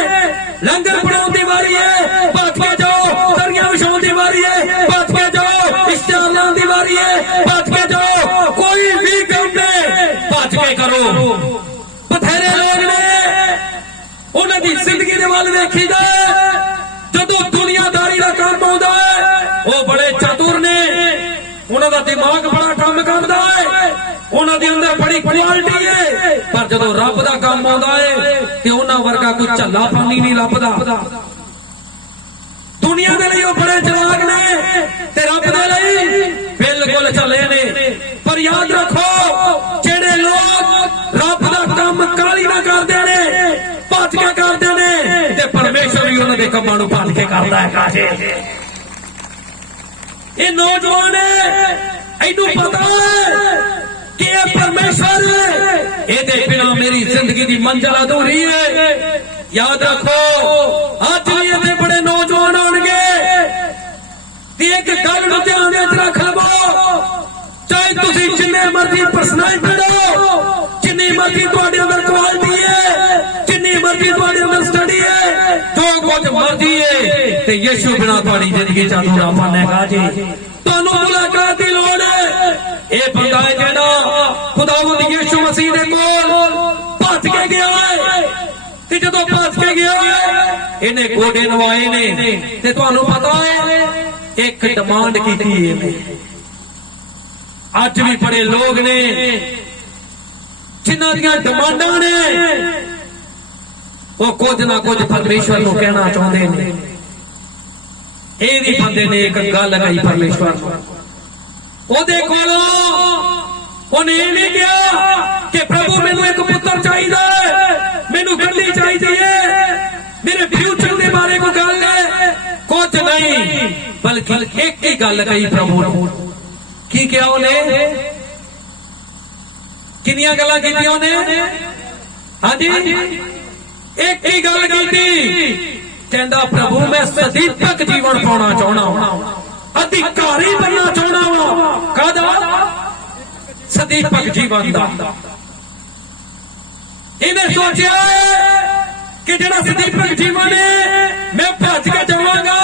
लंगर बनाउण दी वारी है, भज के जाओ। दरियां विछाउण दी वारी है, भज के जाओ। इश्तिहार लाउण दी वारी है, भज के जाओ। कोई भी काम है, भज के करो। बथेरे लोग ने उन्हां दी जिंदगी दे वल वेखी जाए, जदों दुनियादारी दा काम आउंदा है, वो बड़े चतुर ने, उन्हां दा दिमाग बड़ा काम करदा है, उन्हां दे अंदर बड़ी क्वालिटी है। पर जदों रब दा काम आउंदा है ते उन्हां वर्गा कोई झल्ला पानी नहीं लभदा। दुनिया दे लई वो बड़े चलाक ने ते रब दे लई बिल्कुल चले ने। पर याद रखो, जेड़े लोग रब दा काम काली ना करदे ने, भज के करदे ने, ते परमेश्वर भी उन्हां दे कामां नूं भज के करदा है। काजे ये नौजवान इनू पता है कि ये परमेश्वर है, इहदे बिना मेरी जिंदगी दी मंजिल अधूरी है। याद रखो, अज भी इहदे बड़े नौजवान होणगे। एक गल नूं ध्यान विच रख लवो, चाहे तुसी जिन्ने मर्जी पर्सनैलिटी हो, जिन्नी मर्जी तुहाडे अंदर क्वालिटी है, जिन्नी मर्जी तुहाडे अंदर स्टडी है, जो कुछ मर्जी है, ते यीशु बिना तुहाडी जिंदगी च अधूरापन है। जी तुहानूं मुलाकात दी लोड़ है। ये बंदा है जेड़ा खुदावंद यीशु मसीह दे कोल भज के गया है, ते जदों भज के गया है, इहने गोडे नवाए ने। ते तुहानूं पता है, एक डिमांड कीती है। अज भी बड़े लोग ने जिन्हां दीयां डिमांडां ने, वो कुछ ना कुछ परमेश्वर को कहना चाहते हैं। ये भी बंदे ने एक गल कही परमेश्वर ओदे कोलों, उन्हें ये नहीं कहा कि प्रभु मैनू एक पुत्र चाहिए, मैनू गड्डी चाहिए, मेरे फ्यूचर के बारे में गल है। कुछ नहीं, बल्कि एक ही गल कही प्रभु ने। की क्या उन्हें? किनियां गल्लां कीतियां उन्हें? हाँ जी, एक ही गल की। कहंदा प्रभु मैं सदीपक जीवन पाना चाहना, अधिकारी बनना चाहना वा। कादा? सदीपक जीवन दा। इन्हें सोचा कि जेड़ा सदीपक जीवन है, मैं भज के जावांगा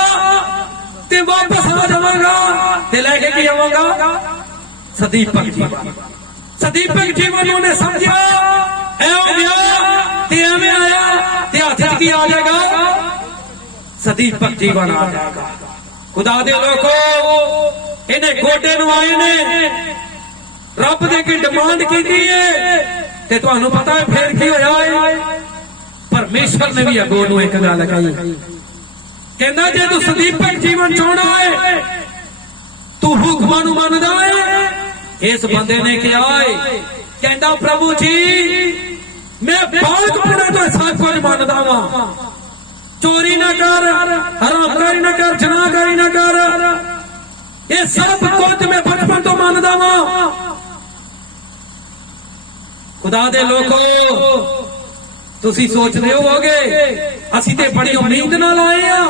ते वापस आ जावांगा ते लेके की आवांगा सदीपक जीवन। सदीपक जीवन उन्हें समझा ऐ हो गया ते एवें आया ते हथ च की आ जाएगा, सदीपक जीवन आ जाएगा। खुदा दे लोगों, इन्हें गोडे नवाए ने, रब दे की डिमांड की है, ते तुहानूं पता है फिर की होया है? परमेश्वर ने भी अगों नूं एक गल कही, कहंदा जे तू सदीपक जीवन चाहना है, तू हुक्मां नूं मनदा है। इस बंदे ने कहा है, कहंदा प्रभु जी मैं बालकपणे तो सब कुछ मनदा वां, चोरी ना कर, हरामकारी ना कर, जनाकारी ना कर, ये सब कुछ मैं बचपन तो मनदा वां। खुदा दे लोगों, तुसी सोच रहे होगे असी ते बड़ी उम्मीद नाल आए हैं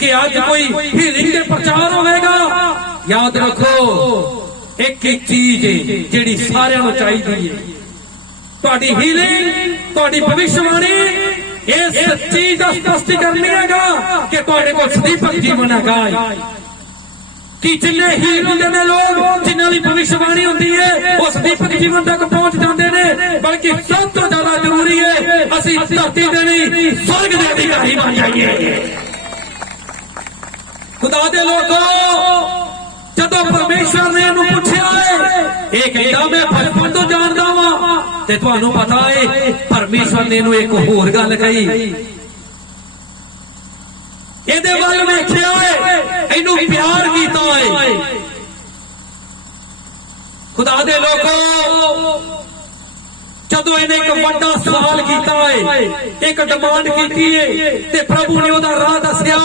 कि आज कोई हीलिंग के प्रचार होगा। याद रखो, एक एक चीज है जिहड़ी सारियां नूं चाहीदी है, तुहाडी हीलिंग, तुहाडी भविष्यवाणी, इस चीज का स्पष्टीकरण हैगा कि तुहाडे कोल सदीपक जीवन हैगा। कि जिन्ने हील होंदे ने लोग, जिन्हां दी भविष्यवाणी होंदी है, वो सदीपक जीवन तक पहुंच जाते हैं। बल्कि सब तो ज्यादा जरूरी है असीं धरती दे नहीं स्वर्ग दे अधिकारी बन जाइए। खुदा दे लोगों, जदों परमेश्वर ने इहनूं पुछया है ਇਹ ਕਹਿੰਦਾ ਮੈਂ ਬਚਪਨ ਤੋਂ ਜਾਣਦਾ ਵਾਂ। ਤੇ ਤੁਹਾਨੂੰ ਪਤਾ ਹੈ ਪਰਮੇਸ਼ਰ ਨੇ ਇਹਨੂੰ ਇੱਕ ਹੋਰ ਗੱਲ ਕਹੀ, ਇਹਦੇ ਵੱਲ ਵੇਖਿਆ ਏ, ਇਹਨੂੰ ਪਿਆਰ ਕੀਤਾ ਏ। ਖੁਦਾ ਦੇ ਲੋਕੋ, ਜਦੋਂ ਇਹਨੇ ਇੱਕ ਵੱਡਾ ਸਵਾਲ ਕੀਤਾ ਏ, ਇੱਕ ਡਿਮਾਂਡ ਕੀਤੀ ਏ, ਤੇ ਪ੍ਰਭੂ ਨੇ ਉਹਦਾ ਰਾਹ ਦੱਸਿਆ।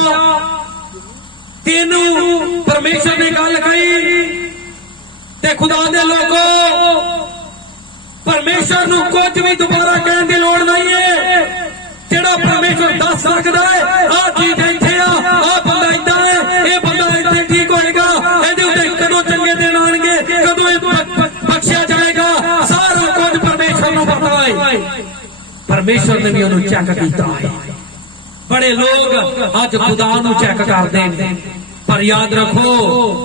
ਤੈਨੂੰ ਪਰਮੇਸ਼ਰ ਨੇ ਗੱਲ ਕਹੀ, ਤੇ ਖੁਦਾ ਦੇ ਲੋਕੋ ਪਰਮੇਸ਼ਰ ਨੂੰ ਕੁਝ ਵੀ ਦੁਬਾਰਾ ਕਹਿਣ ਦੀ ਲੋੜ ਨਹੀਂ ਏ। ਜਿਹੜਾ ਪਰਮੇਸ਼ਰ ਦੱਸ ਸਕਦਾ ਹੈ ਆਹ ਚੀਜ਼ ਇੱਥੇ ਆ, ਆਹ ਬੰਦਾ ਏਦਾਂ ਹੈ, ਇਹ ਬੰਦਾ ਇੱਥੇ ਠੀਕ ਹੋਏਗਾ, ਇਹਦੇ ਉੱਤੇ ਕਦੋਂ ਚੰਗੇ ਦਿਨ ਆਣਗੇ, ਕਦੋਂ ਇਹ ਬਖਸ਼ਿਆ ਜਾਏਗਾ, ਸਾਰਾ ਕੁਝ ਪਰਮੇਸ਼ਰ ਨੂੰ ਪਤਾ ਹੈ। ਪਰਮੇਸ਼ਰ ਨੇ ਵੀ ਉਹਨੂੰ ਚੈੱਕ ਕੀਤਾ ਹੈ। ਬੜੇ ਲੋਕ ਅੱਜ ਖੁਦਾ ਨੂੰ ਚੈੱਕ ਕਰਦੇ ਨੇ, ਪਰ याद रखो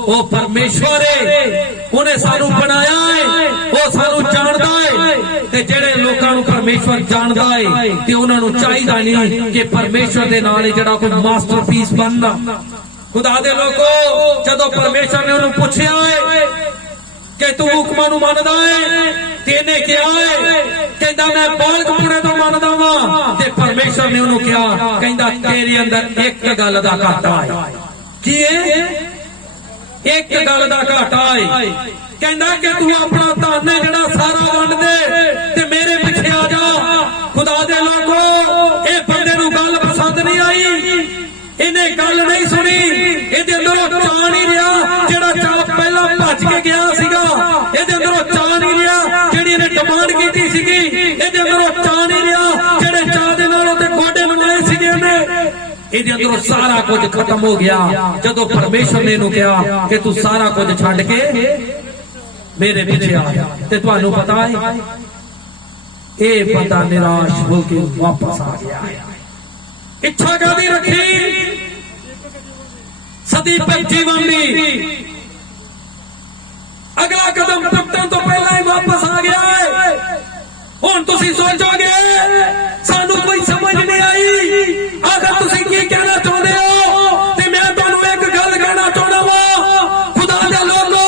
वो परमेश्वर है, उन्हें सानू बनाया है, वो सानू जानदा है। ते जेड़े लोकां नू परमेश्वर जानदा है ते उन्हां नू चाहीदा नहीं कि परमेश्वर दे नाल जेड़ा कोई मास्टरपीस बनना। खुदा दे लोगो, जदों परमेश्वर ने उन्हें पूछया है कि तू हुक्मां नू मनदा है, तेने कहा है कहंदा मैं बालकपणे तो मनदा वां, ते परमेश्वर ने उन्हें कहा कहंदा तेरे अंदर एक गल दा घाटा है। की एक गल का घाटा है, कहना कि तू अपना धन है जड़ा सारा वंड दे ते मेरे पिछे आ जा। खुदा दे लोगो, ये बंदे नू गल पसंद नहीं आई, इन्हें गल नहीं सुनी, इहदे अंदरों चा नहीं रहा जेड़ा चा पहला भज के गया सीगा, इहदे अंदरों चा नहीं रहा जेड़ी इहने डिमांड कीती सीगी, इहदे अंदरों चा नहीं रहा जेड़े चा दे नाल ओहदे गोडे बनाए सीगे इहने, ਇਹਦੇ ਅੰਦਰੋਂ ਸਾਰਾ ਕੁਝ ਖਤਮ ਹੋ ਗਿਆ। ਜਦੋਂ ਪਰਮੇਸ਼ਰ ਨੇ ਇਹਨੂੰ ਕਿਹਾ ਕਿ ਤੂੰ ਸਾਰਾ ਕੁਝ ਛੱਡ ਕੇ ਮੇਰੇ ਪਿੱਛੇ ਆ ਜਾ, ਤੇ ਤੁਹਾਨੂੰ ਪਤਾ ਹੈ ਇਹ ਬੰਦਾ ਨਿਰਾਸ਼ ਹੋ ਕੇ ਵਾਪਸ ਆ ਗਿਆ। ਇੱਛਾ ਕਾਦੀ ਰੱਖੀ ਸਦੀਪਕ ਜੀਵਨ ਦੀ, ਅਗਲਾ ਕਦਮ ਪੁੱਟਣ ਤੋਂ ਪਹਿਲਾਂ ਹੀ ਵਾਪਸ ਆ ਗਿਆ ਹੈ। ਹੁਣ ਤੁਸੀਂ ਸੋਚੋਗੇ ਸਾਨੂੰ ਕੋਈ ਸਮਝ ਨਹੀਂ ਆਈ, ਆਖਰ ਤੁਸੀਂ ਕੀ ਕਹਿਣਾ ਚਾਹੁੰਦੇ ਹੋ, ਤੇ ਮੈਂ ਤੁਹਾਨੂੰ ਇੱਕ ਗੱਲ ਕਹਿਣਾ ਚਾਹੁੰਦਾ ਵਾਂ। ਖੁਦਾ ਦੇ ਲੋਕੋ,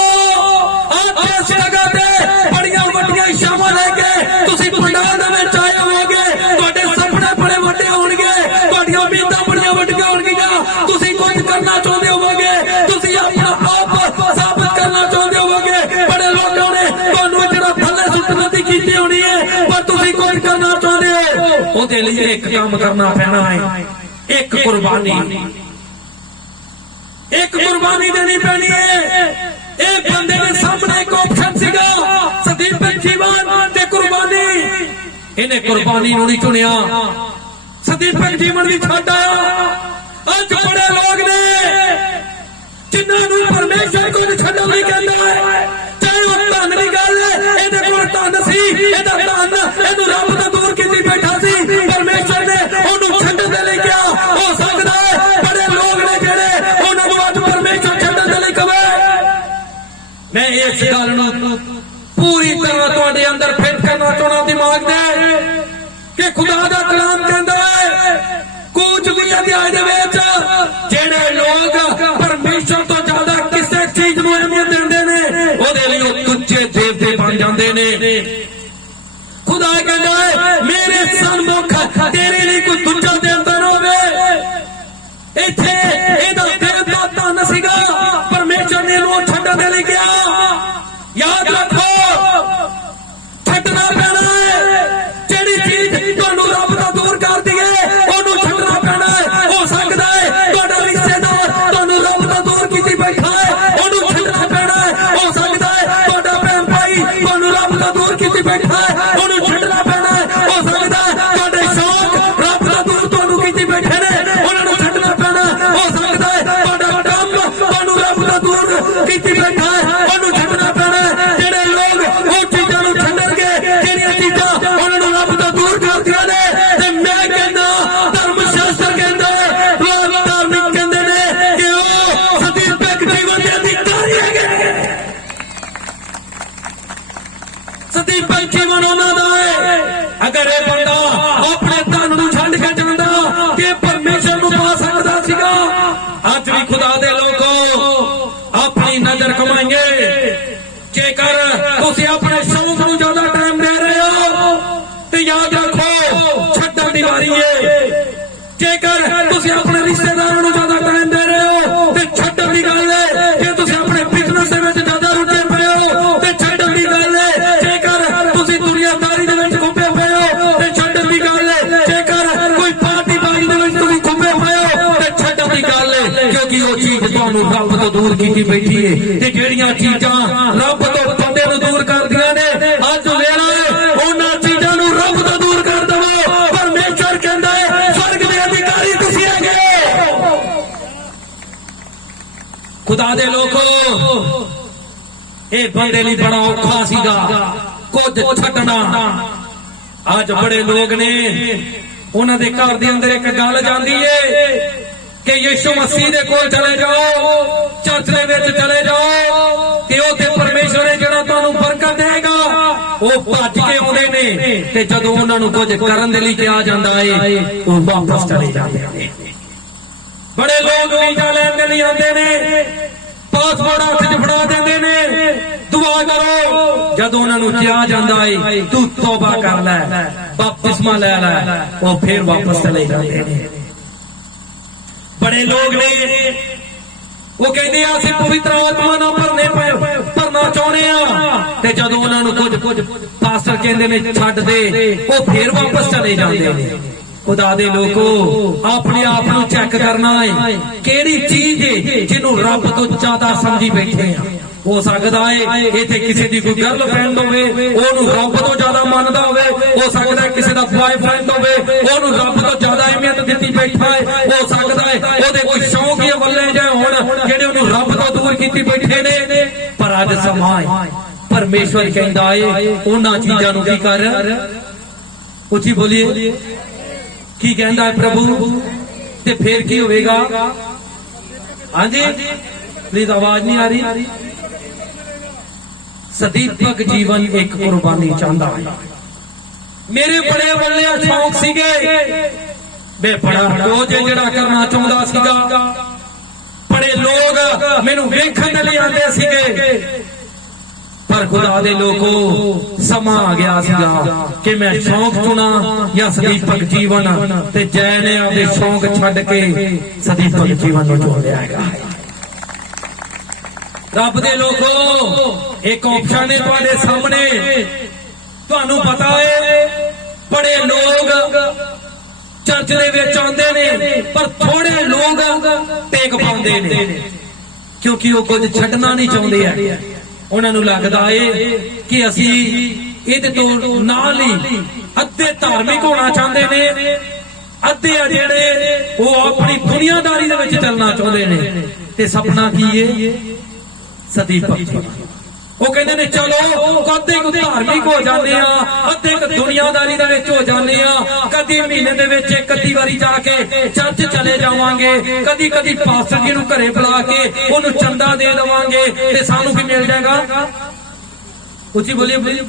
ਅੱਜ ਇਸ ਜਗ੍ਹਾ ਤੇ ਬੜੀਆਂ ਵੱਡੀਆਂ ਇੱਛਾਵਾਂ ਲੈ ਕੇ ਤੁਸੀਂ ਪੰਡਾਲ ਦੇ ਵਿੱਚ ਆਏ ਹੋਵੋਗੇ, ਤੁਹਾਡੇ ਸੁਪਨੇ ਬੜੇ ਵੱਡੇ ਹੋਣਗੇ, ਤੁਹਾਡੀਆਂ ਉਮੀਦਾਂ ਬੜੀਆਂ ਵੱਡੀਆਂ ਹੋਣਗੀਆਂ, ਤੁਸੀਂ ਕੁਝ ਕਰਨਾ ਚਾਹੁੰਦੇ ਹੋਵੋਗੇ, ਤੁਸੀਂ ਆਪਣਾ ਆਪ ਸਾਬਤ ਕਰਨਾ ਚਾਹੁੰਦੇ ਹੋਵੋਗੇ। ਬੜੇ ਲੋਕਾਂ ਨੇ ਤੁਹਾਨੂੰ ਜਿਹੜਾ ਥੱਲੇ ਸੁੱਟਣ ਦੀ ਕੀਤੀ ਹੋਣੀ ਹੈ, ਪਰ ਤੁਸੀਂ ਕੁਝ ਕਰਨਾ ਚਾਹੁੰਦੇ ਹੋ, ਉਹਦੇ ਲਈ ਇੱਕ ਕੰਮ ਕਰਨਾ ਪੈਣਾ ਹੈ, एक कुर्बानी देनी पैनी है। एक बंदे के सामने एक ऑप्शन सीगा, सदीपक जीवन ते कुर्बानी, इन्हें कुर्बानी नहीं चुनिया, सदीपक जीवन भी छड्ड आया। अज बड़े लोग ने जिन्होंने परमेश्वर को छड्डण नहीं कहता है, चाहे वो धन की गल है, इहदे कोल धन सी, इहदा धन इहनूं रब तो दूर कीती बैठा सी, परमेश्वर ने उहनूं छड्डण दे लई किहा। हो सकदा है बड़े लोग ने जिहड़े उहनां नूं अज परमेश्वर छड्डण दे लई कहे। मैं इस गल नूं पूरी तरह तुहाडे अंदर फिट करना चाहुंदा दिमाग दे कि खुदा दा कलाम कहंदा है कुछ भी अध्याय दे विच जिहड़े लोग परमेश्वर तो ज्यादा किसी चीज नूं अहमियत दिंदे ने, ओहदे लई ओह तुच्चे देवते बन जांदे ने। खुदा कहता है मेरे सन्मुख तेरे लिए कोई दूजा देवता ना होवे। इत्थे इहदा दिल दा धन सीगा, परमेश्वर ने इहनूं छड्डण दे लई किहा। याद रखो छड्डना पैना है, जिहड़ी चीज तुहानूं रब दा दूर कर दिए ओहनूं छड्डना पैना है। हो सकदा है तुहाडा रिश्तेदार तुहानूं रब दा दूर कीती बैठा है, ओहनूं छड्डना पैना है। हो सकदा है तुहाडा भैन भाई तुहानूं रब दा दूर कीती बैठा है, छड्डना पैना है। हो सकदा है तुहाडे शौक रब दा दूर तुहानूं कीती बैठे ने, उहनां नूं छड्डना पैना है। हो सकदा है तुहाडा काम तुहानूं रब दा दूर कीती बैठा है, उहनूं छड्डना पैना है। जिहड़े लोग ओह चीज़ां नूं छड्डणगे जिहड़ियां चीज़ां उहनां नूं रब दा दूर करदियां ने, ते मैं कहना धर्म शास्त्र कहंदा है, लोग धार्मिक कहंदे ने कि ओह सदीपक जीवन दे अधिकारी हैगे। सदीपक जीवन उहनां दा है। अगर ये बंदा अपने धन नूं छड्ड के जांदा कि परमेश्वर नूं पा सकदा सीगा। अज भी खुदा दे लोगो अपनी नजर कमाएंगे, जेकर ਤੁਸੀਂ ਆਪਣੇ ਸ਼ੌਕ ਨੂੰ ਜ਼ਿਆਦਾ ਟਾਈਮ ਦੇ ਰਹੇ ਹੋ ਤੇ ਯਾਦ ਰੱਖੋ ਛੱਡਣ ਦੀ ਵਾਰੀ ਹੈ। ਜੇਕਰ ਤੁਸੀਂ ਆਪਣੇ ਰਿਸ਼ਤੇਦਾਰਾਂ ਨੂੰ ਜ਼ਿਆਦਾ ਟਾਈਮ ਦੇ ਰਹੇ ਹੋ ਤੇ ਛੱਡਣ ਦੀ ਗੱਲ ਹੈ। ਜੇ ਤੁਸੀਂ ਆਪਣੇ ਬਿਜ਼ਨਸ ਦੇ ਵਿੱਚ ਜ਼ਿਆਦਾ ਰੁੱਝੇ ਪਏ ਹੋ ਤੇ ਛੱਡਣ ਦੀ ਗੱਲ ਹੈ। ਜੇਕਰ ਤੁਸੀਂ ਦੁਨੀਆਦਾਰੀ ਦੇ ਵਿੱਚ ਘੁੰਮੇ ਪਏ ਹੋ ਤੇ ਛੱਡਣ ਦੀ ਗੱਲ ਹੈ। ਜੇਕਰ ਕੋਈ ਪਾਰਟੀ ਬਾਜ਼ੀ ਦੇ ਵਿੱਚ ਤੁਸੀਂ ਘੁੰਮੇ ਪਏ ਹੋ ਤੇ ਛੱਡਣ ਦੀ ਗੱਲ ਹੈ। ਕਿਉਂਕਿ ਉਹ ਚੀਜ਼ ਤੁਹਾਨੂੰ ਰੱਬ ਤੋਂ ਦੂਰ ਕੀਤੀ ਬੈਠੀ ਹੈ ਤੇ ਜਿਹੜੀਆਂ ਚੀਜ਼ਾਂ ਰੱਬ ਤੋਂ ਬੰਦੇ ਨੂੰ ਦੂਰ ਕਰਦੀਆਂ ਨੇ, ਅੱਜ ਵੇਲਾ ਹੈ ਉਹਨਾਂ ਚੀਜ਼ਾਂ ਨੂੰ ਰੱਬ ਤੋਂ ਦੂਰ ਕਰ ਦੇਵੋ। ਪਰਮੇਸ਼ਰ ਕਹਿੰਦਾ ਹੈ ਸਵਰਗ ਦੇ ਅਧਿਕਾਰੀ ਤੁਸੀਂ ਹੈਗੇ। ਖੁਦਾ ਦੇ ਲੋਕੋ, ਇਹ ਬੰਦੇ ਲਈ ਬੜਾ ਔਖਾ ਸੀਗਾ ਕੁਝ ਛੱਡਣਾ। ਅੱਜ ਬੜੇ ਲੋਕ ਨੇ, ਉਹਨਾਂ ਦੇ ਘਰ ਦੇ ਅੰਦਰ ਇੱਕ ਗੱਲ ਜਾਂਦੀ ਏ ਕਿ ਯਿਸੂ ਮਸੀਹ ਦੇ ਕੋਲ ਚਲੇ ਜਾਓ, ਚਰਚ ਦੇ ਵਿੱਚ ਚਲੇ ਜਾਓ ਤੇ ਉੱਥੇ ਪਰਮੇਸ਼ਰ ਨੇ ਜਿਹੜਾ ਤੁਹਾਨੂੰ ਬਰਕਤ ਦੇਗਾ। ਉਹ ਭੱਜ ਕੇ ਆਉਂਦੇ ਨੇ ਤੇ ਜਦੋਂ ਉਹਨਾਂ ਨੂੰ ਕੁਝ ਕਰਨ ਦੇ ਲਈ ਕਿਹਾ ਜਾਂਦਾ ਏ ਉਹ ਵਾਪਸ ਚਲੇ ਜਾਂਦੇ ਨੇ। ਬੜੇ ਲੋਕ ਵੀਜ਼ਾ ਲੈਣ ਦੇ ਲਈ ਆਉਂਦੇ ਨੇ, ਪਾਸਪੋਰਟ ਹੱਥ 'ਚ ਫੜਾ ਦਿੰਦੇ ਨੇ, ਦੁਆ ਕਰੋ। ਜਦੋਂ ਉਹਨਾਂ ਨੂੰ ਕਿਹਾ ਜਾਂਦਾ ਏ ਤੂੰ ਤੌਬਾ ਕਰ ਲੈ, ਬਪਤਿਸਮਾ ਲੈ ਲੈ, ਉਹ ਫਿਰ ਵਾਪਸ ਚਲੇ ਜਾਂਦੇ ਨੇ। ਬੜੇ ਲੋਕ ਨੇ, ਉਹ ਕਹਿੰਦੇ ਆ ਅਸੀਂ ਪਵਿੱਤਰ ਆਤਮਾ ਨਾਲ ਭਰਨਾ ਚਾਹੁੰਦੇ ਆ ਤੇ ਜਦੋਂ ਉਹਨਾਂ ਨੂੰ ਕੁਝ ਪਾਸਟਰ ਕਹਿੰਦੇ ਨੇ ਛੱਡ ਦੇ, ਉਹ ਫਿਰ ਵਾਪਸ ਚਲੇ ਜਾਂਦੇ ਨੇ। ਖੁਦਾ ਦੇ ਲੋਕੋ, ਆਪਣੇ ਆਪ ਨੂੰ ਚੈੱਕ ਕਰਨਾ ਹੈ ਕਿਹੜੀ ਚੀਜ਼ ਹੈ ਜਿਹਨੂੰ ਰੱਬ ਤੋਂ ਜ਼ਿਆਦਾ ਸਮਝੀ ਬੈਠੇ ਆ। ਹੋ ਸਕਦਾ ਹੈ ਇੱਥੇ ਕਿਸੇ ਦੀ ਕੋਈ ਗਰਲਫ੍ਰੈਂਡ ਹੋਵੇ, ਉਹਨੂੰ ਰੱਬ ਤੋਂ ਜ਼ਿਆਦਾ ਮੰਨਦਾ ਹੋਵੇ। ਹੋ ਸਕਦਾ ਹੈ ਕਿਸੇ ਦਾ ਬॉयਫ੍ਰੈਂਡ ਹੋਵੇ, ਉਹਨੂੰ ਰੱਬ ਤੋਂ ਜ਼ਿਆਦਾ ਅਹਿਮੀਅਤ ਦਿੱਤੀ ਬੈਠਾ ਹੈ। ਹੋ ਸਕਦਾ ਹੈ ਉਹਦੇ ਕੋਈ ਸ਼ੌਕ ਹੀ ਵੱਲੇ ਜਿਹੇ ਹੋਣ ਜਿਹੜੇ ਉਹਨੂੰ ਰੱਬ ਤੋਂ ਦੂਰ ਕੀਤੀ ਬੈਠੇ ਨੇ। ਪਰ ਅੱਜ ਸਮਾਂ ਹੈ, ਪਰਮੇਸ਼ਵਰ ਕਹਿੰਦਾ ਹੈ ਉਹਨਾਂ ਚੀਜ਼ਾਂ ਨੂੰ ਕੀ ਕਰ। ਉੱਚੀ ਬੋਲੀਏ, ਕੀ ਕਹਿੰਦਾ ਹੈ ਪ੍ਰਭੂ? ਤੇ ਫਿਰ ਕੀ ਹੋਵੇਗਾ? ਹਾਂਜੀ ਪਲੀਜ਼, ਆਵਾਜ਼ ਨਹੀਂ ਆ ਰਹੀ। ਸਦੀਪਕ ਜੀਵਨ ਇੱਕ ਕੁਰਬਾਨੀ ਚਾਹੁੰਦਾ ਹੈ। ਮੇਰੇ ਬੜੇ ਵੱਲੇ ਸ਼ੌਕ ਸੀਗੇ, ਮੈਂ ਬੜਾ ਰੋਜ਼ ਜਿਹੜਾ ਕਰਨਾ ਚਾਹੁੰਦਾ ਸੀਗਾ। ਬੜੇ ਲੋਕ ਮੈਨੂੰ ਵੇਖਣ ਦੇ ਲਈ ਆਉਂਦੇ ਸੀਗੇ, ਪਰ ਖੁਦਾ ਦੇ ਲੋਕੋ ਸਮਾਂ ਆ ਗਿਆ ਸੀਗਾ ਕਿ ਮੈਂ ਸ਼ੌਕ ਚੁਣਾ ਜਾਂ ਸਦੀਪਕ ਜੀਵਨ। ਤੇ ਜੈ ਨੇ ਆਪਦੇ ਸ਼ੌਕ ਛੱਡ ਕੇ ਸਦੀਪਕ ਜੀਵਨ ਨੂੰ ਚੁਣ ਲਿਆ ਹੈਗਾ। ਰੱਬ ਦੇ ਲੋਕੋ, ਇੱਕ ਆਪਸ਼ਨ ਹੈ ਤੁਹਾਡੇ ਸਾਹਮਣੇ। ਤੁਹਾਨੂੰ ਪਤਾ ਹੈ ਬੜੇ ਲੋਕ ਚਰਚ ਦੇ ਵਿੱਚ ਆਉਂਦੇ ਨੇ, ਪਰ ਥੋੜੇ ਲੋਕ ਟੇਕ ਪਾਉਂਦੇ ਨੇ ਕਿਉਂਕਿ ਉਹ ਕੁਝ ਛੱਡਣਾ ਨਹੀਂ ਚਾਹੁੰਦੇ ਆ। ਉਹਨਾਂ ਨੂੰ ਲੱਗਦਾ ਏ ਕਿ ਅਸੀਂ ਇਹਦੇ ਤੋਂ ਨਾਲ ਹੀ ਅੱਧੇ ਧਾਰਮਿਕ ਹੋਣਾ ਚਾਹੁੰਦੇ ਨੇ, ਅੱਧੇ ਆ ਜਿਹੜੇ ਉਹ ਆਪਣੀ ਦੁਨੀਆਦਾਰੀ ਦੇ ਵਿੱਚ ਚੱਲਣਾ ਚਾਹੁੰਦੇ ਨੇ। ਤੇ ਸੁਪਨਾ ਕੀ ਏ? ਸਦੀਪਕ। ਉਹ ਕਹਿੰਦੇ ਨੇ ਚਲੋ ਕਦੇ ਕੁ ਧਾਰਮਿਕ ਹੋ ਜਾਂਦੇ ਆ, ਅੱਧੇ ਕੁ ਦੁਨੀਆਦਾਰੀ ਦੇ ਵਿੱਚ ਹੋ ਜਾਂਦੇ ਆ। ਕਦੀ ਮਹੀਨੇ ਦੇ ਵਿੱਚ ਇੱਕ ਅੱਧੀ ਵਾਰੀ ਜਾ ਕੇ ਚਰਚ ਚਲੇ ਜਾਵਾਂਗੇ, ਕਦੀ ਕਦੀ ਪਾਸਟਰ ਜੀ ਨੂੰ ਘਰੇ ਬੁਲਾ ਕੇ ਉਹਨੂੰ ਚੰਦਾ ਦੇ ਦੇਵਾਂਗੇ ਤੇ ਸਾਨੂੰ ਕੀ ਮਿਲ ਜਾਏਗਾ? ਉੱਚੀ ਬੋਲੀਏ ਪਲੀਜ਼।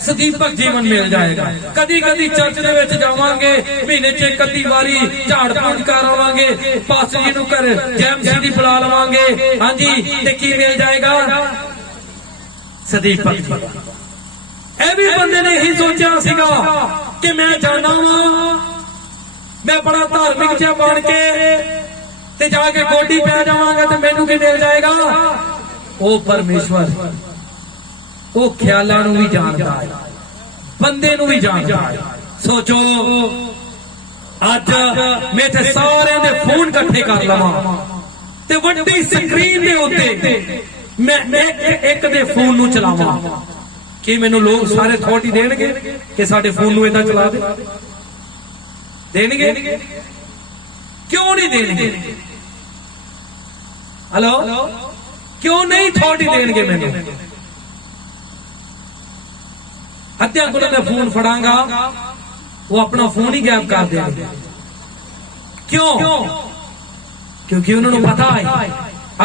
ਸਦੀਪਕ ਜੀਵਨ ਮਿਲ ਜਾਏਗਾ। ਕਦੀ ਕਦੀ ਚਰਚ ਦੇ ਵਿੱਚ ਜਾਵਾਂਗੇ, ਮਹੀਨੇ 'ਚ ਇੱਕ ਅੱਧੀ ਵਾਰੀ ਝਾੜ ਪੂੰਝ ਕਰ ਆਵਾਂਗੇ, ਪਾਸਟਰ ਜੀ ਨੂੰ ਘਰ ਜੈਮਸੀ ਦੀ ਬੁਲਾ ਲਵਾਂਗੇ। ਹਾਂਜੀ, ਤੇ ਕੀ ਮਿਲ ਜਾਏਗਾ? ਸਦੀਪਕ। ਇਹ ਵੀ ਬੰਦੇ ਨੇ ਹੀ ਸੋਚਿਆ ਸੀਗਾ ਕਿ ਮੈਂ ਜਾਣਾ ਵਾਂ, ਮੈਂ ਬੜਾ ਧਾਰਮਿਕ ਜਿਹਾ ਬਣ ਕੇ ਤੇ ਜਾ ਕੇ ਗੋਡੀ ਪੈ ਜਾਵਾਂਗਾ ਤੇ ਮੈਨੂੰ ਕੀ ਮਿਲ ਜਾਏਗਾ? ਉਹ ਪਰਮੇਸ਼ਵਰ ਉਹ ਖਿਆਲਾਂ ਨੂੰ ਵੀ ਜਾਣਦਾ ਹੈ, ਬੰਦੇ ਨੂੰ ਵੀ ਜਾਣਦਾ ਹੈ। ਸੋਚੋ ਅੱਜ ਮੈਂ ਤੇ ਸਾਰਿਆਂ ਦੇ ਫੋਨ ਇਕੱਠੇ ਕਰ ਲਵਾਂ ਤੇ ਵੱਡੀ ਸਕਰੀਨ ਦੇ ਉੱਤੇ ਮੈਂ ਇੱਕ ਦੇ ਫੋਨ ਨੂੰ ਚਲਾਵਾਂ, ਕੀ ਮੈਨੂੰ ਲੋਕ ਸਾਰੇ ਥੋੜੀ ਦੇਣਗੇ ਕਿ ਸਾਡੇ ਫੋਨ ਨੂੰ ਏਦਾਂ ਚਲਾ ਦੇ? ਦੇਣਗੇ? ਕਿਉਂ ਨਹੀਂ ਦੇਣਗੇ? ਹਲੋ, ਕਿਉਂ ਨਹੀਂ ਥੋੜੀ ਦੇਣਗੇ ਮੈਨੂੰ? ਅੱਧਿਆਂ ਕੋਲ ਮੈਂ ਫੋਨ ਫੜਾਂਗਾ, ਉਹ ਆਪਣਾ ਫੋਨ ਹੀ ਗਾਇਬ ਕਰ ਦੇਣਗੇ। ਕਿਉਂ? ਕਿਉਂਕਿ ਉਹਨਾਂ ਨੂੰ ਪਤਾ ਹੈ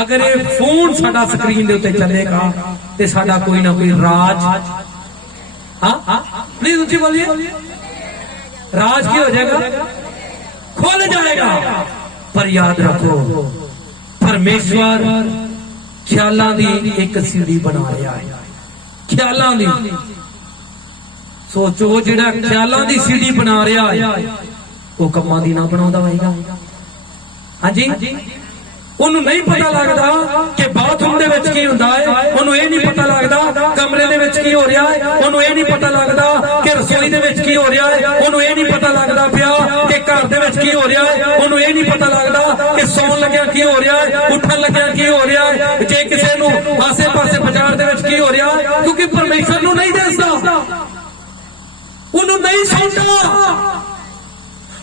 ਅਗਰ ਇਹ ਫੋਨ ਸਾਡਾ ਸਕਰੀਨ ਦੇ ਉੱਤੇ ਚੱਲੇਗਾ ਤੇ ਸਾਡਾ ਕੋਈ ਨਾ ਕੋਈ ਰਾਜ, ਹਾਂ ਪਲੀਜ਼ ਉੱਚੀ ਬੋਲੀਏ, ਰਾਜ ਕੀ ਹੋ ਜਾਏਗਾ? ਖੁੱਲ ਜਾਏਗਾ। ਪਰ ਯਾਦ ਰੱਖੋ ਪਰਮੇਸ਼ਵਰ ਖਿਆਲਾਂ ਦੀ ਇੱਕ ਸੀੜੀ ਬਣਾ ਰਿਹਾ ਹੈ। ख्यालां दी। सोचो जिहड़ा ख्यालां दी सीढ़ी बना रहा है वो कम्मां दी ना बनाउंदा होएगा। हाँ जी, ਉਹਨੂੰ नहीं पता लगता कि बाथरूम दे विच की हुंदा है, ਉਹਨੂੰ ਇਹ नहीं पता लगता कमरे दे विच की हो रहा है, ਉਹਨੂੰ ਇਹ नहीं पता लगता कि रसोई दे विच की हो रहा है, ਉਹਨੂੰ ਇਹ नहीं पता लगता पिया कि घर दे विच की हो रहा है, ਉਹਨੂੰ ਇਹ नहीं पता लगता कि सौन लग्या की हो रहा है, उठन लग्या की हो रहा है, जे किसी नूं आसे पासे बाजार दे विच की हो रहा है, क्योंकि परमेश्वर नूं नहीं दसदा, ਉਹਨੂੰ नहीं सुनदा,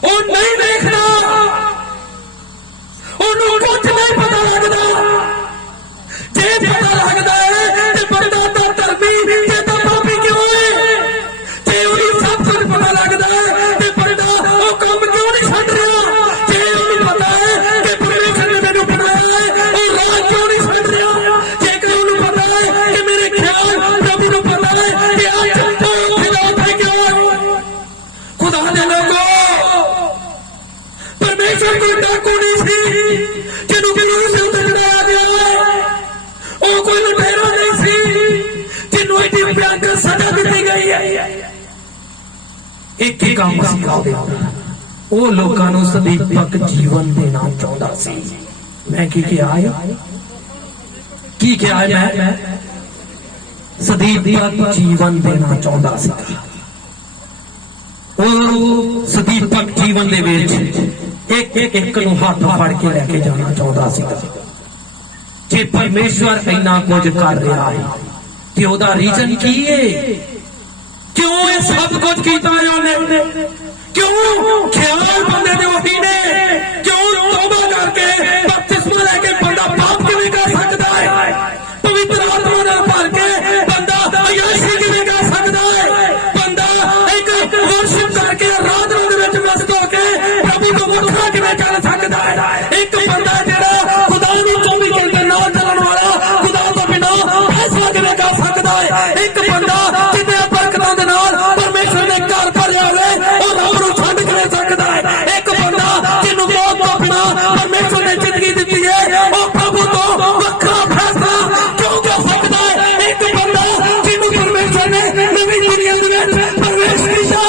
ਉਹ नहीं देखदा, ਉਹਨੂੰ ਕੁਝ नहीं पता लगता। जे पता लगता है ते बंदा तो धर्मी ते तो पापी क्यों है? जे उन्हें सब कुछ पता लगता है ते बंदा वो काम क्यों नहीं छड्ड रहा? जे उन्हें पता है कि परमेश्वर ने मैनू बनाया है वो राह क्यों नहीं छड्ड रहा? जेकर उन्हें पता है कि मेरे ख्याल प्रभु को पता है कि आज तो खिलाफ है क्यों है? खुदा दे लोगों, परमेश्वर कोई डाकू नहीं सी जिन्हों क्रूस से उतारा गया है, वो कोई लुटेरा नहीं सी जिन्हों इतनी भयंकर सजा दी गई है। एक ही काम सिखा दे, वो लोगों को सदीपक जीवन देना चाहता सी। मैं की क्या है मैं सदीपक जीवन देना चाहता सी। ਉਹ ਸਦੀਪਕ ਜੀਵਨ ਦੇ ਵਿੱਚ ਇੱਕ ਨੂੰ ਹੱਥ ਫੜ ਕੇ ਲੈ ਕੇ ਜਾਣਾ ਚਾਹੁੰਦਾ ਸੀ। ਜੇ ਪਰਮੇਸ਼ਵਰ ਇੰਨਾ ਕੁਝ ਕਰ ਰਿਹਾ ਹੈ ਤੇ ਉਹਦਾ ਰੀਜ਼ਨ ਕੀ ਹੈ? ਕਿਉਂ ਇਹ ਸਭ ਕੁਝ ਕੀਤਾ ਉਹਨੇ? ਕਿਉਂ ਖਿਆਲ ਬੰਦੇ ਦੇ ਉਹੀ ਨੇ? ਕਿਉਂ ਤੌਬਾ ਕਰਕੇ ਬਪਤਿਸਮਾ ਲੈ ਕੇ ਬੰਦਾ ਪਾਪ ਕਿਵੇਂ ਕਰ ਸਕਦਾ ਹੈ? ਪਵਿੱਤਰ ਆਤਮਾ ਨਾਲ ਭਰ ਕੇ ਬੰਦਾ ਅਯਾਸ਼ੀ ਕਿਵੇਂ ਕਰ ਸਕਦਾ ਹੈ? वर्शिप करके आराधना दे विच मस्त होके प्रभु को वखरा किवें कर सकदा है? एक बंदा जिहड़ा खुदा नूं 24 घंटे नाल चलण वाला खुदा तो बिना फैसला किवें कर सकदा है? एक बंदा जिहदे बरकतां दे नाल परमेश्वर ने घर भरिया होवे ओ रब नूं छड्ड किवें सकदा है? एक बंदा जिन्नू मौत तो बिना परमेश्वर ने जिंदगी दित्ती है ओ प्रभु तो वखरा फैसला क्यों कर सकदा है? एक बंदा जिन्नू परमेश्वर ने नवीं दुनिया दे विच प्रवेश कीता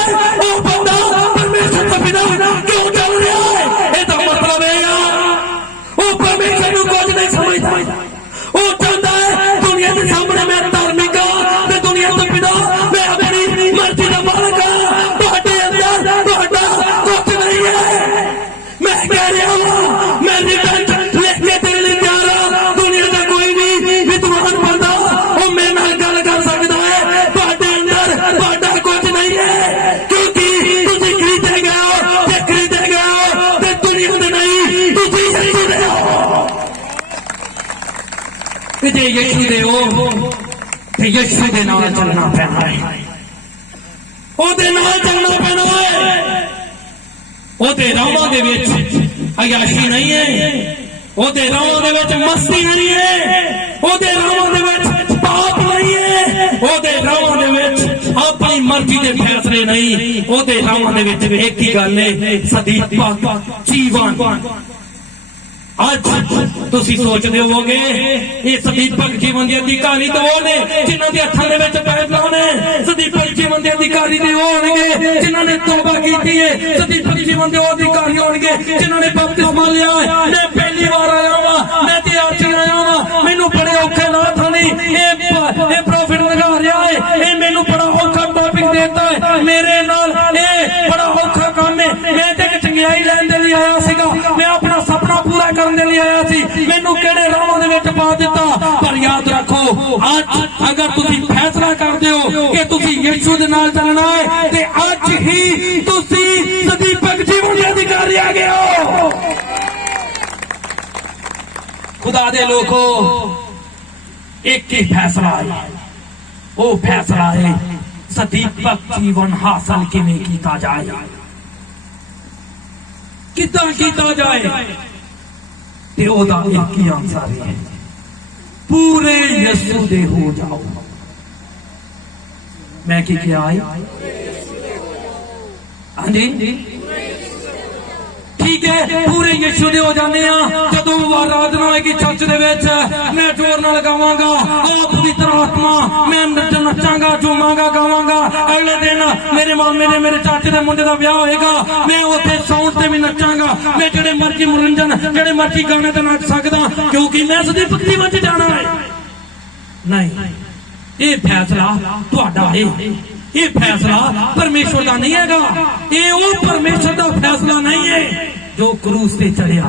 जे यीशु दे ओ ते यीशु दे नाल चलना पैना है। ओदे नाल चलना पैना है। ओदे राहां दे विच अयाशी नहीं है, ओदे राहां दे विच मस्ती नहीं है, ओदे राहां दे विच पाप नहीं है, ओदे राहां दे विच अपनी मर्जी दे फैसले नहीं, ओदे राहां दे विच एक ही गल है सदीपक जीवन। आज तुसी सोचते होवोगे ये सदीपक जीवन के अधिकारी तो वो ने जिन्हां दे हत्थां दे विच पैसा ने, सदीपक जीवन के अधिकारी ते वो होणगे जिन्हां ने तौबा कीती है, सदीपक जीवन के अधिकारी होणगे जिन्हां ने बपतिस्मा लिया है। मैं पहली बार आया वां, मैं ते आज आया वां, मैनू बड़े औखे हालात नहीं ये प्रॉफिट लगा रहा है, ये मैनू बड़ा औखा टॉपिक देता है, मेरे नाल ये बड़ा औखा काम है। मैं ते एक चंगियाई लैण दे लई आया सीगा, मैं अपना सपना पूरा करने के लिए आया सी, मैनू केड़े राहां दे विच पा दिता। पर याद रखो आज अगर तुसी फैसला करदे हो कि तुसी यीशु दे नाल चलना है ते आज ही तुसी सदीपक जीवन दे अधिकारी आ गए हो। खुदा दे लोगों, एक ही फैसला है, वो फैसला है सदीपक जीवन हासिल किवें कीता जाए, किदां कीता जाए। ते ओदा एक ही आंसर है, पूरे यीशु दे हो जाओ। मैं की क्या आई? हाँ जी ठीक के पूरे यीशु दे हो जाने जदों आराधना होएगी चर्च दे विच मैं जोर नाल गावांगा ओ पवित्र आत्मा मैं नचांगा झूमांगा गावांगा अगले दिन मेरे मामे दे मेरे चाचे दे मुंडे दा ब्याह होएगा मैं उत्थे साउंड ते भी नचांगा मैं जेड़े मर्जी मनोरंजन जेड़े मर्जी गाने ते नच सकदा क्योंकि मैं सदी भक्ति विच जाना है नहीं ये फैसला तुहाडा है ये फैसला परमेश्वर का नहीं हैगा ये वो परमेश्वर का फैसला नहीं है जो क्रूस पे चढ़िया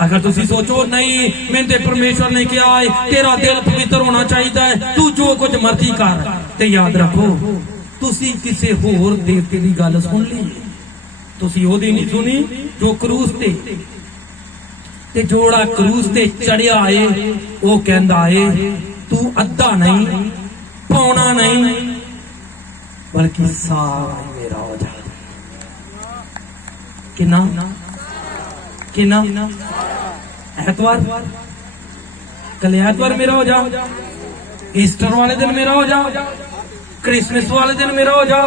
अगर तुसी सोचो नहीं मैंने ते परमेश्वर ने कहा है तेरा दिल पवित्र होना चाहिए तू जो कुछ मर्जी कर ते याद रखो तुसी किसी होर देवते की गल सुन ली तुसी ओदी नहीं सुनी जो क्रूस ते जोड़ा क्रूस ते चढ़िया है वो कहंदा है तू अद्धा नहीं पौना नहीं बल्कि सारा मेरा हो जा किना किना एतवार कल एतवार मेरा हो जा ईस्टर वाले दिन मेरा हो जा क्रिसमस वाले दिन मेरा हो जा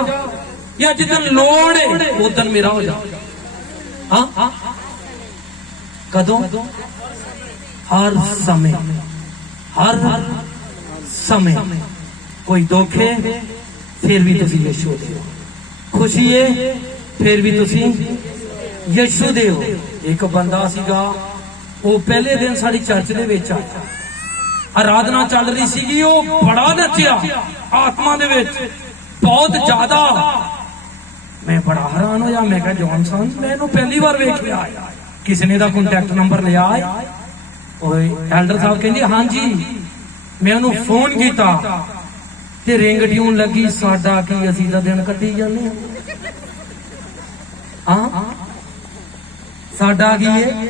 या जिस दिन लोड़ है उस दिन मेरा हो जा हाँ कदों हर समय हर समय कोई दुख है फिर भी तुसी यीशु दे हो खुशी है फिर भी तुसी यीशु दे हो एक बंदा सीगा वो पहले दिन साड़ी चर्च दे विच आया आराधना चल रही सी वो बड़ा नचिया आत्मा दे विच बहुत ज्यादा मैं बड़ा हैरान होया मैं कहा जॉनसन मैनू पहली बार वेखिया किसी ने दा कांटेक्ट नंबर लिया एल्डर साहब कहंदे हाँ जी मैं उन्होंने फोन किया ते रिंग ट्यून लगी साडा की असीं दा दिन कट्टी जाने हाँ साडा की है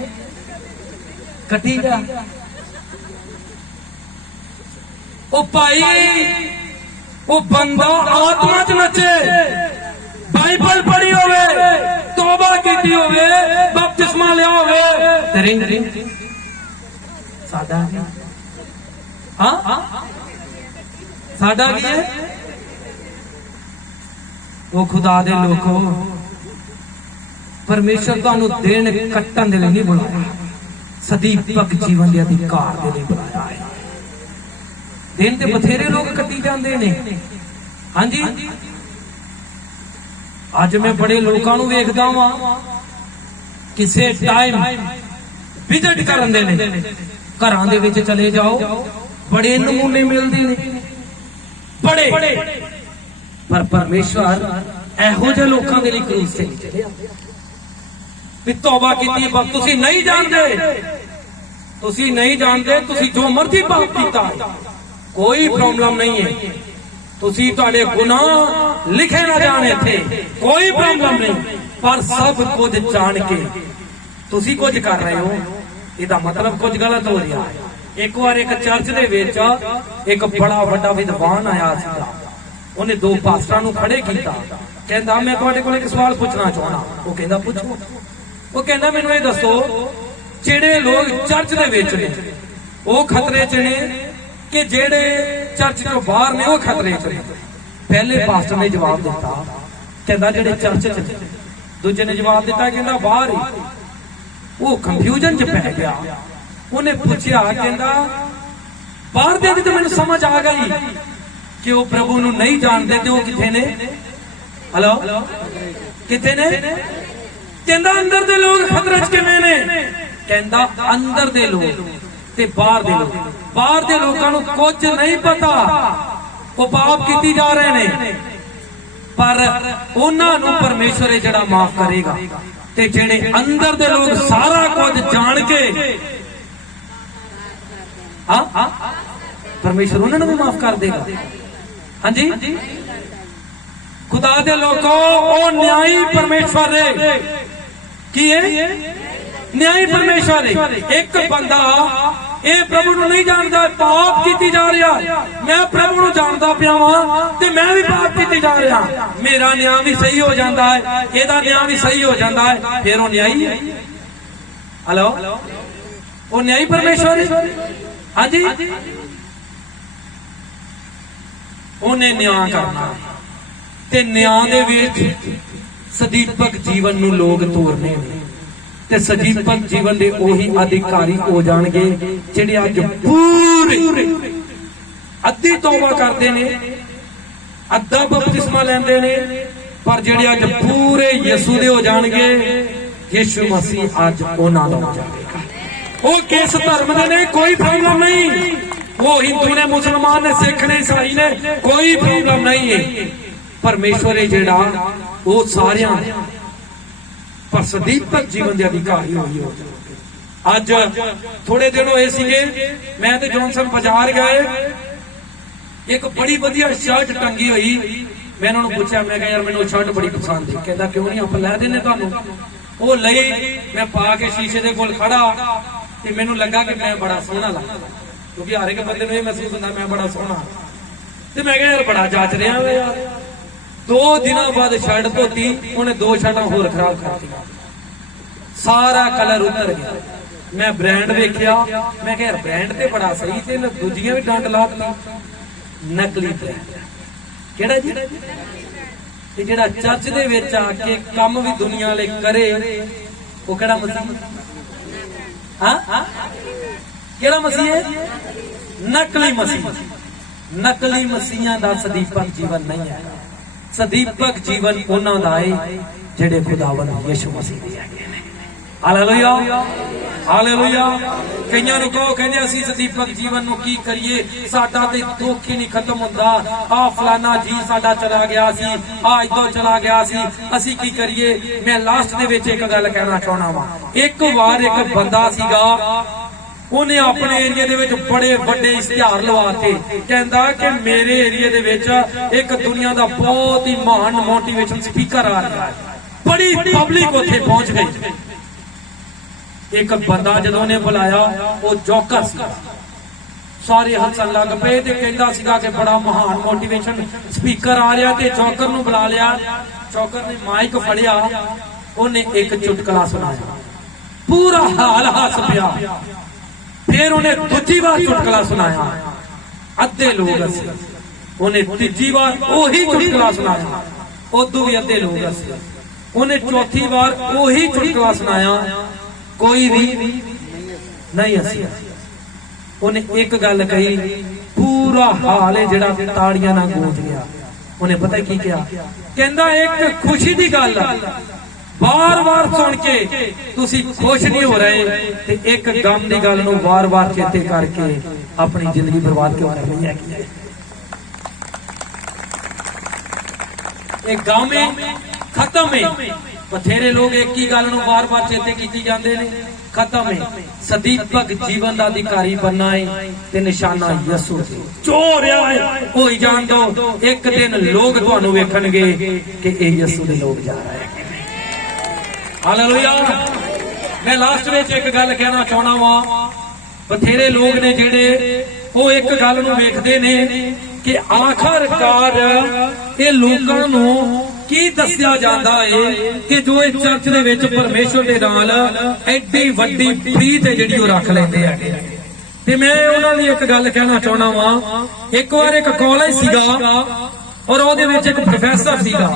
कट्टी जा ओ भाई ओ बंदा आत्मा च नचे बाइबल पढ़ी होवे तौबा कीती होवे बपतिस्मा लिया होवे ते रिंग साडा हाँ साडा की है वो खुदा दे लोगो परमेश्वर तुहानू दिन कट्टन दे लई नहीं बुलाया सदीपक जीवन के अधिकार दे लई बुलाया है दिन ते बथेरे लोग कट्टी जांदे ने हाँ जी अज मैं बड़े लोगों नू वेखदा वां किसे टाइम विजिट करन दे ने घरां दे विच चले जाओ बड़े नमूने मिलते हैं बड़े पर परमेश्वर एहो जे लोकां दे लई क्रूस ते चलिया भी तौबा कीती पर तुसी नहीं जानते तुसी जो मर्जी पाप कीता कोई प्रॉब्लम नहीं है तुसी तुहाडे गुनाह लिखे ना जाने थे कोई प्रॉब्लम नहीं पर सब कुछ जान के तुसी कुछ कर रहे हो इहदा मतलब कुछ गलत हो रहा है एक बार एक चर्च दे विच एक बड़ा वड्डा विद्वान आया सीगा उन्हें दो पास्टरां नूं खड़े कीता कहंदा मैं तुहाडे कोल एक सवाल पूछना चाहना वो कहंदा पूछो वो कहंदा मैनूं ये दसो जेड़े लोग चर्च दे विच ने वो खतरे च ने कि जेड़े चर्च चों बाहर ने वो खतरे च ने पहले पास्टर ने जवाब दिता कहंदा जेड़े चर्च च दूजे ने जवाब दिता कहंदा बाहर ही वो कंफ्यूजन च पै गया उन्हें पूछा कहंदा बाहर दे तो मैंने समझ आ गई कि वो प्रभु नूं नहीं जानते ते वो किथे ने हेलो किथे ने कहंदा अंदर दे लोग खतरे च किवें ने कहंदा अंदर दे लोग ते बाहर दे लोकां नूं कुछ नहीं पता वो पाप कीती जा रहे ने पर उन्हां नूं परमेश्वर जिहड़ा माफ करेगा ते जेड़े अंदर दे लोग सारा कुछ जान के परमेश्वर उन्होंने भी माफ कर देगा हाँ जी खुदा दे लोगों ओ न्यायी परमेश्वर है की है न्यायी परमेश्वर है एक बंदा ए प्रभु नूं नहीं जानता पाप कीती जा रहा मैं प्रभु नूं जानदा पिया वां ते मैं भी पाप कीती जा रहा मेरा न्याय भी सही हो जाता है एदा न्याय भी सही हो जाता है फिर वो न्यायी है हेलो वो न्यायी परमेश्वर है हाँ जी उन्हें न्याय करना ते न्याय दे विच सदीपक जीवन नूं लोग तोड़ने ਤੇ ਸਦੀਪਕ ਜੀਵਨ ਦੇ ਉਹੀ ਅਧਿਕਾਰੀ ਹੋ ਜਾਣਗੇ ਜਿਹੜੇ ਅੱਜ ਪੂਰੇ ਅੱਧੀ ਤੌਬਾ ਕਰਦੇ ਨੇ, ਅੱਧਾ ਬਪਤਿਸਮਾ ਲੈਂਦੇ ਨੇ, ਪਰ ਜਿਹੜੇ ਅੱਜ ਪੂਰੇ ਯਿਸੂ ਦੇ ਹੋ ਜਾਣਗੇ, ਯਿਸੂ ਮਸੀਹ ਅੱਜ ਉਹਨਾਂ ਦਾ ਹੋ ਜਾਵੇਗਾ। ਉਹ ਕਿਸ ਧਰਮ ਦੇ ਨੇ ਕੋਈ ਪ੍ਰੋਬਲਮ ਨਹੀਂ, ਉਹ ਹਿੰਦੂ ਨੇ, ਮੁਸਲਮਾਨ ਨੇ, ਸਿੱਖ ਨੇ, ਈਸਾਈ ਨੇ, ਕੋਈ ਪ੍ਰੋਬਲਮ ਨਹੀਂ ਹੈ। ਪਰਮੇਸ਼ਵਰ ਹੈ ਜਿਹੜਾ ਉਹ ਸਾਰਿਆਂ ਦੇ, ਪਰ ਸਦੀਪਕ ਜੀਵਨ ਦੇ ਅਧਿਕਾਰੀ ਹੋਈ ਹੋ। ਅੱਜ ਥੋੜੇ ਦਿਨ ਹੋਏ ਸੀਗੇ, ਮੈਂ ਤੇ ਜੌਨਸਨ ਬਾਜ਼ਾਰ ਗਏ, ਇੱਕ ਬੜੀ ਵਧੀਆ ਸ਼ਰਟ ਟੰਗੀ ਹੋਈ, ਮੈਂ ਉਹਨਾਂ ਨੂੰ ਪੁੱਛਿਆ, ਮੈਂ ਕਿਹਾ ਯਾਰ ਮੈਨੂੰ ਸ਼ਰਟ ਬੜੀ ਪਸੰਦ ਹੈ। ਕਹਿੰਦਾ ਕਿਉਂ ਨਹੀਂ, ਆਪਾਂ ਲੈ ਦਿੰਨੇ ਤੁਹਾਨੂੰ। ਉਹ ਲਈ, ਮੈਂ ਪਾ ਕੇ ਸ਼ੀਸ਼ੇ ਦੇ ਕੋਲ ਖੜਾ ਤੇ ਮੈਨੂੰ ਲੱਗਾ ਕਿ ਮੈਂ ਬੜਾ ਸੋਹਣਾ ਲੱਗਦਾ, ਕਿਉਂਕਿ ਹਰ ਇੱਕ ਬੰਦੇ ਨੂੰ ਇਹ ਮਹਿਸੂਸ ਹੁੰਦਾ ਮੈਂ ਬੜਾ ਸੋਹਣਾ, ਤੇ ਮੈਂ ਕਿਹਾ ਯਾਰ ਬੜਾ ਜੱਚ ਰਿਹਾ ਵੇ ਯਾਰ। 2 ਦਿਨਾਂ ਬਾਅਦ ਸ਼ਰਟ ਧੋਤੀ, ਉਹਨੇ 2 ਸ਼ਰਟਾਂ ਹੋਰ ਖਰਾਬ ਕਰਤੀਆਂ, ਸਾਰਾ ਕਲਰ ਉਤਰ ਗਿਆ। ਮੈਂ ਬ੍ਰਾਂਡ ਵੇਖਿਆ, ਮੈਂ ਕਿਹਾ ਯਾਰ ਬ੍ਰਾਂਡ ਤੇ ਬੜਾ ਸਹੀ, ਤੇ ਦੂਜੀਆਂ ਵੀ ਡੰਡ ਲਾਤੀ, ਨਕਲੀ ਬ੍ਰਾਂਡ। ਕਿਹੜਾ ਜੀ? ਤੇ ਜਿਹੜਾ ਚਰਚ ਦੇ ਵਿੱਚ ਆ ਕੇ ਕੰਮ ਵੀ ਦੁਨੀਆ ਲਈ ਕਰੇ, ਉਹ ਕਿਹੜਾ ਮਸੀਹ? ਹਾਂ, ਕਿਹੜਾ ਮਸੀਹ ਹੈ? ਨਕਲੀ ਮਸੀਹ। ਨਕਲੀ ਮਸੀਹਾਂ ਦਾ ਸਦੀਪਕ ਜੀਵਨ ਨਹੀਂ ਹੈ। ਸਦੀਪਕ ਜੀਵਨ ਉਹਨਾਂ ਦਾ ਹੈ ਜਿਹੜੇ ਖੁਦਾਵੰਦ ਯਿਸੂ ਮਸੀਹ ਦੇ ਹੈਗੇ ਨੇ। Hallelujah, hallelujah. ਕਈਆਂ ਨੂੰ ਕਹੋ, ਕਹਿੰਦੇ ਅਸੀਂ ਸਦੀਪਕ ਜੀਵਨ ਨੂੰ ਕੀ ਕਰੀਏ, ਸਾਡਾ ਤੇ ਦੁੱਖ ਹੀ ਨਹੀਂ ਖਤਮ ਹੁੰਦਾ, ਆ ਫਲਾਨਾ ਜੀ ਸਾਡਾ ਚਲਾ ਗਿਆ ਸੀ, ਆ ਇਦੋਂ ਚਲਾ ਗਿਆ ਸੀ, ਅਸੀਂ ਕੀ ਕਰੀਏ। ਮੈਂ ਲਾਸਟ ਦੇ ਵਿੱਚ ਇੱਕ ਗੱਲ ਕਹਿਣਾ ਚਾਹਣਾ ਵਾ। ਇੱਕ ਵਾਰ ਇੱਕ ਬੰਦਾ ਸੀਗਾ, ਉਹਨੇ ਆਪਣੇ ਏਰੀਏ ਦੇ ਵਿੱਚ ਬੜੇ ਵੱਡੇ ਇਸ਼ਤਿਹਾਰ ਲਵਾਤੇ, ਕਹਿੰਦਾ ਕਿ ਮੇਰੇ ਏਰੀਏ ਦੇ ਵਿੱਚ ਇੱਕ ਦੁਨੀਆ ਦਾ ਬਹੁਤ ਹੀ ਮਹਾਨ ਮੋਟੀਵੇਸ਼ਨ ਸਪੀਕਰ ਆ ਰਿਹਾ ਹੈ। ਬੜੀ ਪਬਲਿਕ ਉੱਥੇ ਪਹੁੰਚ ਗਈ। ਇੱਕ ਬੰਦਾ ਜਦੋਂ ਨੇ ਬੁਲਾਇਆ, ਉਹ ਜੋਕਰ ਸੀ, ਸਾਰੇ ਹੱਸਣ ਲੱਗ ਪਏ ਤੇ ਕਹਿੰਦਾ ਸੀਗਾ ਕਿ ਬੜਾ ਮਹਾਨ ਮੋਟੀਵੇਸ਼ਨ ਸਪੀਕਰ ਆ ਰਿਹਾ, ਤੇ ਜੋਕਰ ਨੂੰ ਬੁਲਾ ਲਿਆ। ਜੋਕਰ ਨੇ ਮਾਈਕ ਫੜਿਆ, ਉਹਨੇ ਇੱਕ ਚੁਟਕਲਾ ਸੁਣਾਇਆ, ਪੂਰਾ ਹਾਲ ਹੱਸ ਪਿਆ। ਫਿਰ ਉਹਨੇ ਦੂਜੀ ਵਾਰ ਚੁਟਕਲਾ ਸੁਣਾਇਆ, ਅੱਧੇ ਲੋਕ ਹੱਸੇ। ਉਹਨੇ ਤੀਜੀ ਵਾਰ ਉਹੀ ਚੁਟਕਲਾ ਸੁਣਾਇਆ, ਉਦੋਂ ਵੀ ਅੱਧੇ ਲੋਕ ਹੱਸੇ। ਉਹਨੇ ਚੌਥੀ ਵਾਰ ਉਹੀ ਚੁਟਕਲਾ ਸੁਣਾਇਆ, ਕੋਈ ਵੀ ਨਹੀਂ ਹੱਸਿਆ। ਉਹਨੇ ਇੱਕ ਗੱਲ ਕਹੀ, ਪੂਰਾ ਹਾਲ ਹੈ ਜਿਹੜਾ ਤਾੜੀਆਂ ਨਾਲ ਗੂੰਜ ਗਿਆ। ਉਹਨੇ ਪਤਾ ਕੀ ਕਿਹਾ? ਕਹਿੰਦਾ ਇੱਕ ਖੁਸ਼ੀ ਦੀ ਗੱਲ ਵਾਰ-ਵਾਰ ਸੁਣ ਕੇ ਤੁਸੀਂ ਖੁਸ਼ ਨਹੀਂ ਹੋ ਰਹੇ, ਤੇ ਇੱਕ ਗਮ ਦੀ ਗੱਲ ਨੂੰ ਵਾਰ-ਵਾਰ ਚੇਤੇ ਕਰਕੇ ਆਪਣੀ ਜ਼ਿੰਦਗੀ ਬਰਬਾਦ ਕਿਉਂ ਕਰ ਲਈ ਹੈ? ਇਹ ਗਮ ਹੈ, ਖਤਮ ਹੈ। ਬਥੇਰੇ ਲੋਕ ਇੱਕ ਹੀ ਗੱਲ ਨੂੰ ਵਾਰ-ਵਾਰ ਚੇਤੇ ਕੀਤੀ ਜਾਂਦੇ ਨੇ, ਖਤਮ ਹੈ। ਸਦੀਪਕ ਜੀਵਨ ਦਾ ਅਧਿਕਾਰੀ ਬਣਨਾ ਹੈ ਤੇ ਨਿਸ਼ਾਨਾ ਯਿਸੂ ਤੇ ਜੋ ਰਿਹਾ ਹੈ ਹੋਈ ਜਾਣ ਦੋ। ਇੱਕ ਦਿਨ ਲੋਕ ਤੁਹਾਨੂੰ ਵੇਖਣਗੇ ਕਿ ਇਹ ਯਿਸੂ ਦੇ ਲੋਕ ਜਾ ਰਹੇ ਹੈ। ਹਾਲੇਲੂਇਆ। ਮੈਂ ਲਾਸਟ ਵਿੱਚ ਇੱਕ ਗੱਲ ਕਹਿਣਾ ਚਾਹਣਾ ਵਾ। ਬਥੇਰੇ ਲੋਕ ਨੇ ਜਿਹੜੇ ਉਹ ਇੱਕ ਗੱਲ ਨੂੰ ਵੇਖਦੇ ਨੇ ਕਿ ਆਖਰਕਾਰ ਇਹ ਲੋਕਾਂ ਨੂੰ ਕੀ ਦੱਸਿਆ ਜਾਂਦਾ ਹੈ ਕਿ ਜੋ ਇਹ ਚਰਚ ਦੇ ਵਿੱਚ ਪਰਮੇਸ਼ਵਰ ਦੇ ਨਾਲ ਐਡੀ ਵੱਡੀ ਪ੍ਰੀਤ ਹੈ ਜਿਹੜੀ ਉਹ ਰੱਖ ਲੈਂਦੇ ਹੈਗੇ। ਤੇ ਮੈਂ ਉਹਨਾਂ ਦੀ ਇੱਕ ਗੱਲ ਕਹਿਣਾ ਚਾਹਣਾ ਵਾ। ਇੱਕ ਵਾਰ ਇੱਕ ਕਾਲਜ ਸੀਗਾ ਔਰ ਉਹਦੇ ਵਿੱਚ ਇੱਕ ਪ੍ਰੋਫੈਸਰ ਸੀਗਾ।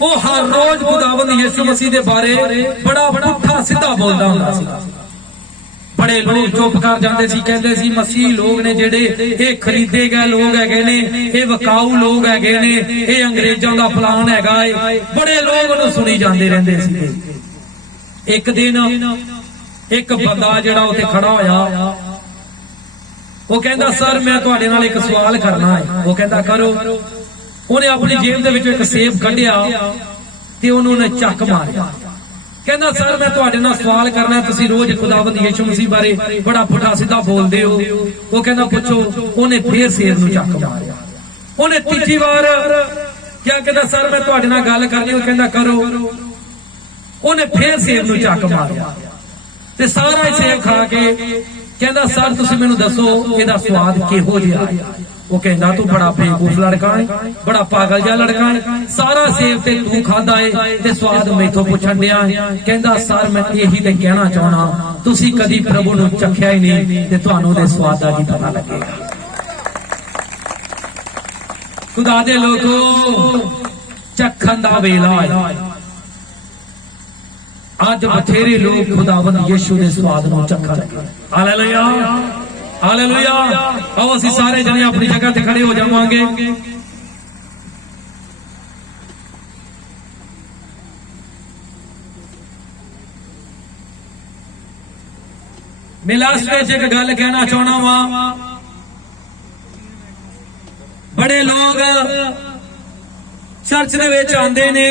ਉਹ ਹਰ ਰੋਜ਼ ਖੁਦਾਵੰਦ ਯਿਸੂ ਮਸੀਹ ਦੇ ਬਾਰੇ ਬੜਾ ਪੁੱਠਾ ਸਿੱਧਾ ਬੋਲਦਾ ਹੁੰਦਾ ਸੀ। ਬੜੇ ਲੋਕ ਚੁੱਪ ਕਰ ਜਾਂਦੇ ਸੀ, ਕਹਿੰਦੇ ਸੀ ਮਸੀਹ ਲੋਕ ਨੇ ਜਿਹੜੇ ਇਹ ਖਰੀਦੇ ਗਏ ਲੋਕ ਹੈਗੇ ਨੇ, ਇਹ ਵਿਕਾਊ ਲੋਕ ਹੈਗੇ ਨੇ, ਇਹ ਅੰਗਰੇਜ਼ਾਂ ਦਾ ਪਲਾਨ ਹੈਗਾ ਏ। ਬੜੇ ਲੋਕ ਉਹਨੂੰ ਸੁਣੀ ਜਾਂਦੇ ਰਹਿੰਦੇ ਸੀ। ਇੱਕ ਦਿਨ ਇੱਕ ਬੰਦਾ ਜਿਹੜਾ ਉੱਥੇ ਖੜਾ ਹੋਇਆ, ਉਹ ਕਹਿੰਦਾ ਸਰ ਮੈਂ ਤੁਹਾਡੇ ਨਾਲ ਇੱਕ ਸਵਾਲ ਕਰਨਾ ਹੈ। ਉਹ ਕਹਿੰਦਾ ਕਰੋ। ਉਹਨੇ ਆਪਣੀ ਜੇਬ ਦੇ ਵਿੱਚੋਂ ਇੱਕ ਸੇਬ ਕੱਢਿਆ ਤੇ ਉਹਨੂੰ ਚੱਕ ਮਾਰਿਆ। ਕਹਿੰਦਾ ਸਰ ਮੈਂ ਤੁਹਾਡੇ ਨਾਲ ਸਵਾਲ ਕਰਨਾ, ਤੁਸੀਂ ਰੋਜ਼ ਖੁਦਾਵੰਦ ਯਿਸੂ ਮਸੀਹ ਬਾਰੇ ਬੜਾ ਪੁੱਠਾ ਸਿੱਧਾ ਬੋਲਦੇ ਹੋ। ਉਹ ਕਹਿੰਦਾ ਪੁੱਛੋ। ਉਹਨੇ ਫੇਰ ਸੇਬ ਨੂੰ ਚੱਕ ਮਾਰਿਆ। ਉਹਨੇ ਤੀਜੀ ਵਾਰ ਕਿਹਾ, ਕਹਿੰਦਾ ਸਰ ਮੈਂ ਤੁਹਾਡੇ ਨਾਲ ਗੱਲ ਕਰਨੀ। ਉਹ ਕਹਿੰਦਾ ਕਰੋ। ਉਹਨੇ ਫੇਰ ਸੇਬ ਨੂੰ ਚੱਕ ਮਾਰਿਆ ਤੇ ਸਾਰਾ ਸੇਬ ਖਾ ਕੇ ਕਹਿੰਦਾ ਸਰ ਤੁਸੀਂ ਮੈਨੂੰ ਦੱਸੋ ਇਹਦਾ ਸਵਾਦ ਕਿਹੋ ਜਿਹਾ ਹੈ। ਉਹ ਕਹਿੰਦਾ ਤੂੰ ਬੜਾ ਬੇਵਕੂਫ ਲੜਕਾ ਹੈ, ਬੜਾ ਪਾਗਲ ਜਿਹਾ ਲੜਕਾ ਹੈ, ਸਾਰਾ ਸੇਬ ਤੇ ਤੂੰ ਖਾਦਾ ਹੈ ਤੇ ਸਵਾਦ ਮੈਥੋਂ ਪੁੱਛਣ ਡਿਆ ਹੈ। ਕਹਿੰਦਾ ਸਰ ਮੈਂ ਇਹੀ ਤੇ ਕਹਿਣਾ ਚਾਹਣਾ, ਤੁਸੀਂ ਕਦੀ ਪ੍ਰਭੂ ਨੂੰ ਚੱਖਿਆ ਹੀ ਨਹੀਂ ਤੇ ਤੁਹਾਨੂੰ ਉਹਦੇ ਸਵਾਦ ਦਾ ਕੀ ਪਤਾ ਲੱਗੇਗਾ। ਖੁਦਾ ਦੇ ਲੋਕੋ ਚੱਖਣ ਦਾ ਵੇਲਾ ਹੈ। ਅੱਜ ਬਥੇਰੇ ਲੋਕ ਖੁਦਾਵੰਦ ਯਿਸੂ ਦੇ ਸਵਾਦ ਨੂੰ ਚੱਖਣ ਲੱਗੇ। Hallelujah, hallelujah. ਆਓ ਅਸੀਂ ਸਾਰੇ ਜਣੇ ਆਪਣੀ ਜਗ੍ਹਾ ਤੇ ਖੜੇ ਹੋ ਜਾਵਾਂਗੇ। मैं लास्ट में एक गल कहना चाहना वा, बड़े लोग चर्च दे विच आंदे ने,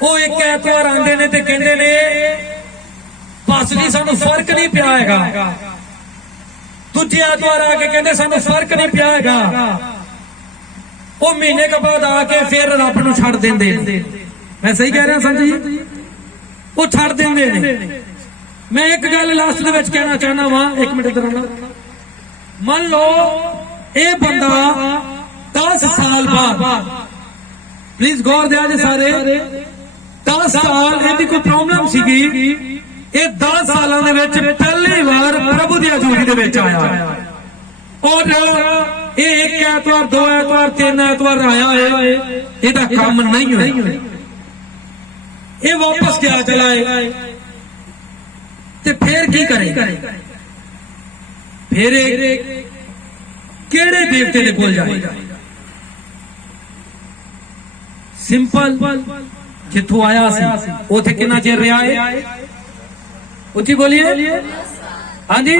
वो एक ऐतवार आंदे ने ते कहंदे ने पास जी सानू फर्क नहीं पिया हैगा, दूजे ऐतवार आके कहंदे सानू फर्क नहीं पिया हैगा, वो महीने के बाद आके फिर रब नू छड़ देंदे ने। मैं सही कह रहा संत जी? वो छड़ देंदे ने। मैं एक गल लास्ट दे विच कहना चाहना वा, एक मिनट इधर आना। मान लो ये बंदा 10 साल बाद, प्लीज गौर दिया जे सारे, 10 साल इहदी कोई प्रॉब्लम सीगी, ये 10 सालों दे विच पहली बार प्रभु दी हजूरी दे विच आया, और ये एक ऐतवार, 2 ऐतवार, 3 ऐतवार आया है, इहदा काम नहीं होया, ये वापस गया चला है, ते फिर की करे? फिर केड़े देवते दे कोल जाए? सिंपल, जिथों आया सी उथे कितना चिर रहा है? उची बोलिए। हाँ जी,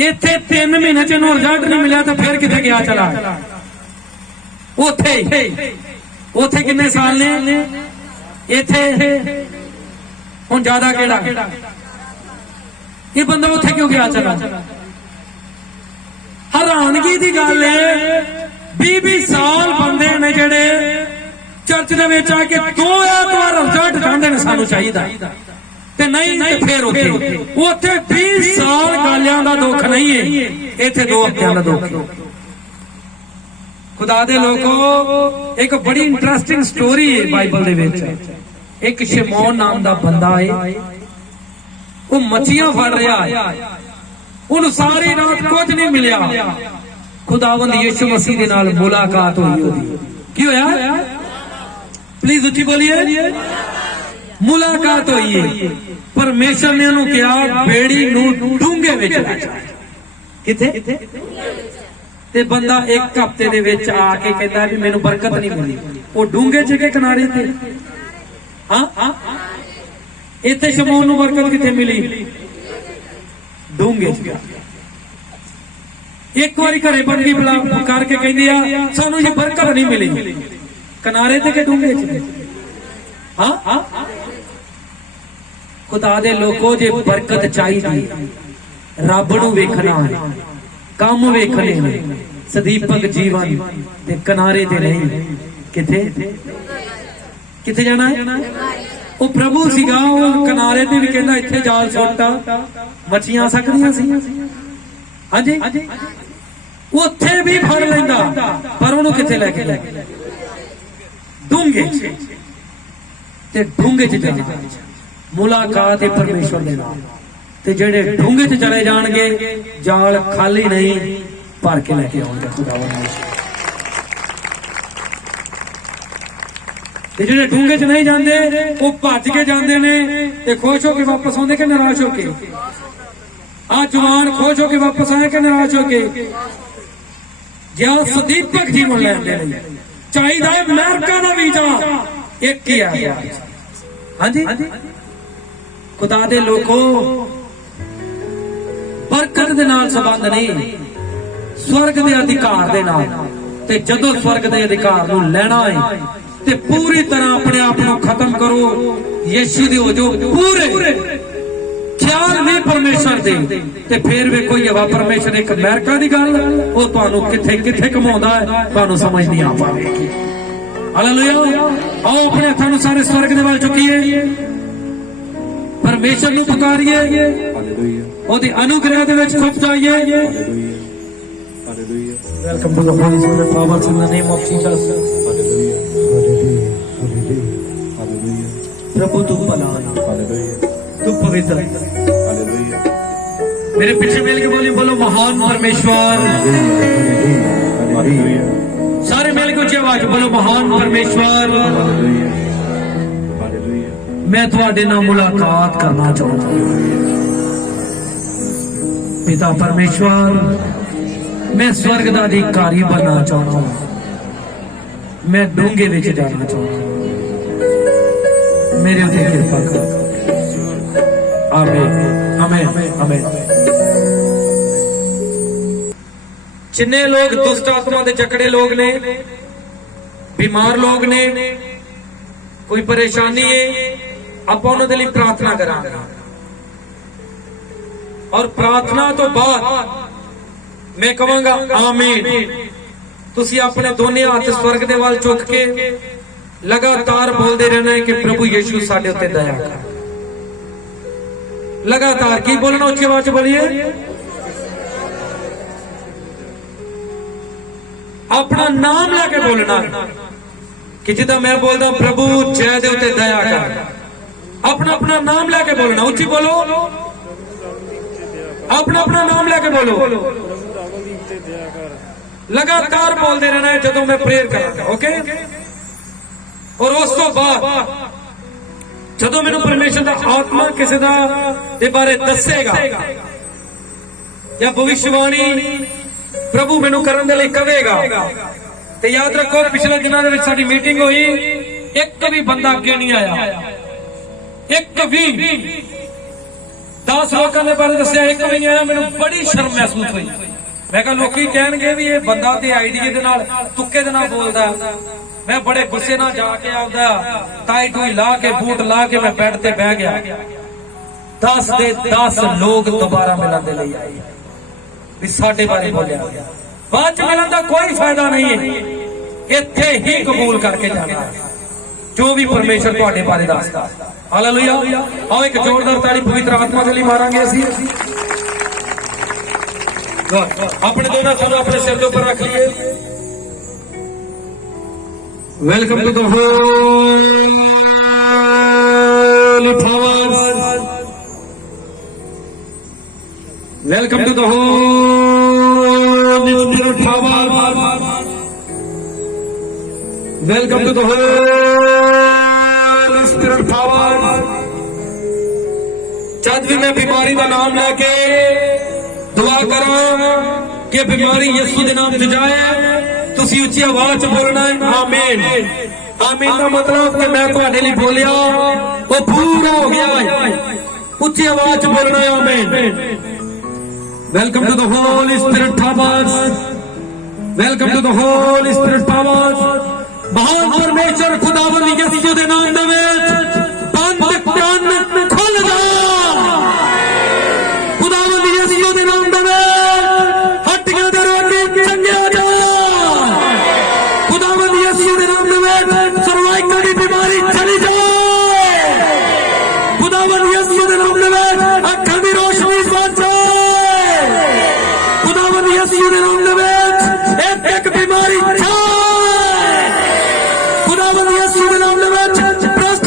इथे 3 महीने च रिजल्ट नहीं मिला तो फिर किथे गया चला? उथे कितने साल ने? इथे हुण ज्यादा केड़ा? ये बंदा उथे क्यों गया चला? हैरानगी दी गल है, 20 साल बंदे ने जेड़े चर्च दे विच आके 2 ऐतवार रिजल्ट चाहंदे ने सानू चाहिदा, ते नहीं ते फिर उथे 20 साल गालियां दा दुख नहीं है, इथे 2 हफ्तियां दा दुख। खुदा दे लोगो, एक बड़ी इंटरेस्टिंग स्टोरी है बाइबल दे विच। एक शमौन नाम दा बंदा है, वो मछियां फड़ रहा है, उन सारी रात कुछ नहीं मिलिया, खुदावंद यीशु मसीह दे नाल मुलाकात हुई ओदी। की होया? प्लीज उच्ची बोलिए। मुलाकात हुई है। परमेश्वर ने उन्होंने कहा बेड़ी नू डूंगे विच ला जा। किथे? ते बंदा एक हफ्ते दे विच आके कहता भी मैनू बरकत नहीं मिली। वो डूंगे च के किनारे थे। हाँ, इत्थे शमौन नू बरकत किथे मिली? डूंगे च। एक बारी घरे बंदी बुला करके कहंदी आ सानू ये बरकत नहीं मिली, किनारे ते के डूंगे च? हाँ, खुदा दे लोगो, जे बरकत चाहिदी, रब नू वेखना है, काम वेखने हैं, सदीपक जीवन ते किनारे ते नहीं। किथे किथे जाना है? वो प्रभु सीगा, वो किनारे ते भी कहंदा इत्थे जाल सुट्टा, मछियां सकदियां सी। हाँ जी, उत्थे भी फड़ लैंदा, पर ओनू किथे लेके गया? डूंगे ते डूंगे च जाना। मुलाकात है परमेश्वर दे नाल, ते जेड़े डूंगे च चले जाणगे जाल खाली नहीं भर के लेके आउणगे खुदावंद। ते जेड़े डूंगे च नहीं जांदे वो भज के जांदे ने ते खुश होके वापस आउंदे कि निराश होके? आ जवान खुश होके वापस आए कि निराश होके? ਜਾਂ ਸਦੀਪਕ ਜੀਵਨ ਲੈਂਦੇ ਨੇ, ਚਾਹੀਦਾ ਹੈ ਅਮਰੀਕਾ ਦਾ ਵੀਜ਼ਾ, ਇੱਕ ਹੀ ਆ। ਹਾਂਜੀ, ਖੁਦਾ ਦੇ ਲੋਕੋ, ਬਰਕਤ ਦੇ ਨਾਲ ਸੰਬੰਧ ਨਹੀਂ, ਸਵਰਗ ਦੇ ਅਧਿਕਾਰ ਦੇ ਨਾਲ। ਤੇ ਜਦੋਂ ਸਵਰਗ ਦੇ ਅਧਿਕਾਰ ਨੂੰ ਲੈਣਾ ਹੈ ਤੇ ਪੂਰੀ ਤਰ੍ਹਾਂ ਆਪਣੇ ਆਪ ਨੂੰ ਖਤਮ ਕਰੋ, ਯਿਸੂ ਦੇ ਹੋ ਜੋ ਪੂਰੇ ख्याल नहीं परमेश्वर दे, ते फिर वेखो ये वा परमेश्वर एक अमेरिका दी गल, वो तुहानू किथे किथे घुमाउंदा है, तुहानू समझ नहीं आ पावेगी। हालेलुया। आओ अपने हत्थां नू सारे स्वर्ग दे वल चुकीए, परमेश्वर नू पुकारिए, ओहदे अनुग्रह दे विच छुप जाइए। Welcome to the Holi spirit powers in the name of Jesus. प्रभु तू भला है, तू पवित्र है। मेरे पीछे मिल के बोलिए, बोलो महान परमेश्वर। सारे मिल के ऊंची आवाज बोलो महान परमेश्वर। मैं थोड़े नाल मुलाकात करना चाहता हूं। पिता परमेश्वर, मैं स्वर्ग का अधिकारी बनना चाहता हूं, मैं डूंगे विच जाना चाहता हूं, मेरे उत्ते कृपा कर। आमीन आमीन आमीन। जिन्ने लोग दुष्ट आत्मा के जकड़े लोग ने, बीमार लोग ने, कोई परेशानी है, आप उन्होंने लिए प्रार्थना करांगे और प्रार्थना तो बाद मैं कहूंगा आमीन। तुसी अपने दोनों हाथ स्वर्ग दे वाल चुक के लगातार बोलते रहना है कि प्रभु यीशु साडे उत्ते दया कर। लगातार की बोलना, उच्ची आवाज बोलिए। अपना नाम लेके बोलना कि जिदा मैं बोलता हूं प्रभु जय दे उत्ते दया कर। अपना अपना नाम लेके बोलना, उच्ची बोलो। अपना अपना नाम लेके बोलो, लगातार बोलते रहना है जदों मैं प्रेयर करांगा। ओके। और उस तो बाद जदों मैनू परमेश्वर दा आत्मा किसी दा दे बारे दसेगा या भविष्यवाणी प्रभु मैनू करन दे लई कहेगा, ते याद रखो पिछले दिनों दे विच साडी मीटिंग हुई, एक भी बंदा अगे नहीं आया, एक भी 10 लोगों ने बारे दसिया, एक भी नहीं आया। मैनू बड़ी शर्म महसूस हुई। मैं कहा लोकी कहणगे भी ये बंदा ते आईडीए दे नाल तुक्के दे नाल बोलदा। मैं बड़े गुस्से नाल जाके आपदा टाई टूई ला के बूट ला के मैं बेड ते बह गया। 10 दे 10 लोग दोबारा मिलन दे लई आए भी साडे बारे बोलिया। बाद च मिलन दा कोई फायदा नहीं है, इत्थे ही कबूल करके जाना है जो भी परमेश्वर तुहाडे बारे दसदा। हालेलुया। आओ एक जोरदार ताली पवित्र आत्मा के लिए मारांगे असीं। अपने दोनों हाथों अपने सिर के ऊपर रख लिए। Welcome to the holy flowers, welcome to the Holi Spirit flowers, welcome to the Holi Spirit flowers. जब भी मैं बीमारी का नाम लेके दुआ करो कि बीमारी यीशु के नाम से जाए, तुसी उच्ची आवाज बोलना है आमीन। आमीन का मतलब कि मैं तुम्हारे लिए बोलिया वो पूरा हो गया है। उच्ची आवाज बोलना है आमीन। Welcome to the Holi spirit powers, welcome to the Holi spirit powers. महान परमेश्वर खुदावंद यीशु के नाम दे विच बंद कान खुल जा। खुदावंद यीशु के नाम दे विच हड्डियां दे रोगी चंगे हो जा। खुदावंद यीशु के नाम दे विच सर्वाइकल की बीमारी चली जाए। खुदावंद यीशु के नाम दे विच अखां दी रोशनी बन जाए। खुदावंद यीशु के नाम दे विच एक एक बीमारी जाए। खुदावंद यीशु के नाम दे विच भ्रष्ट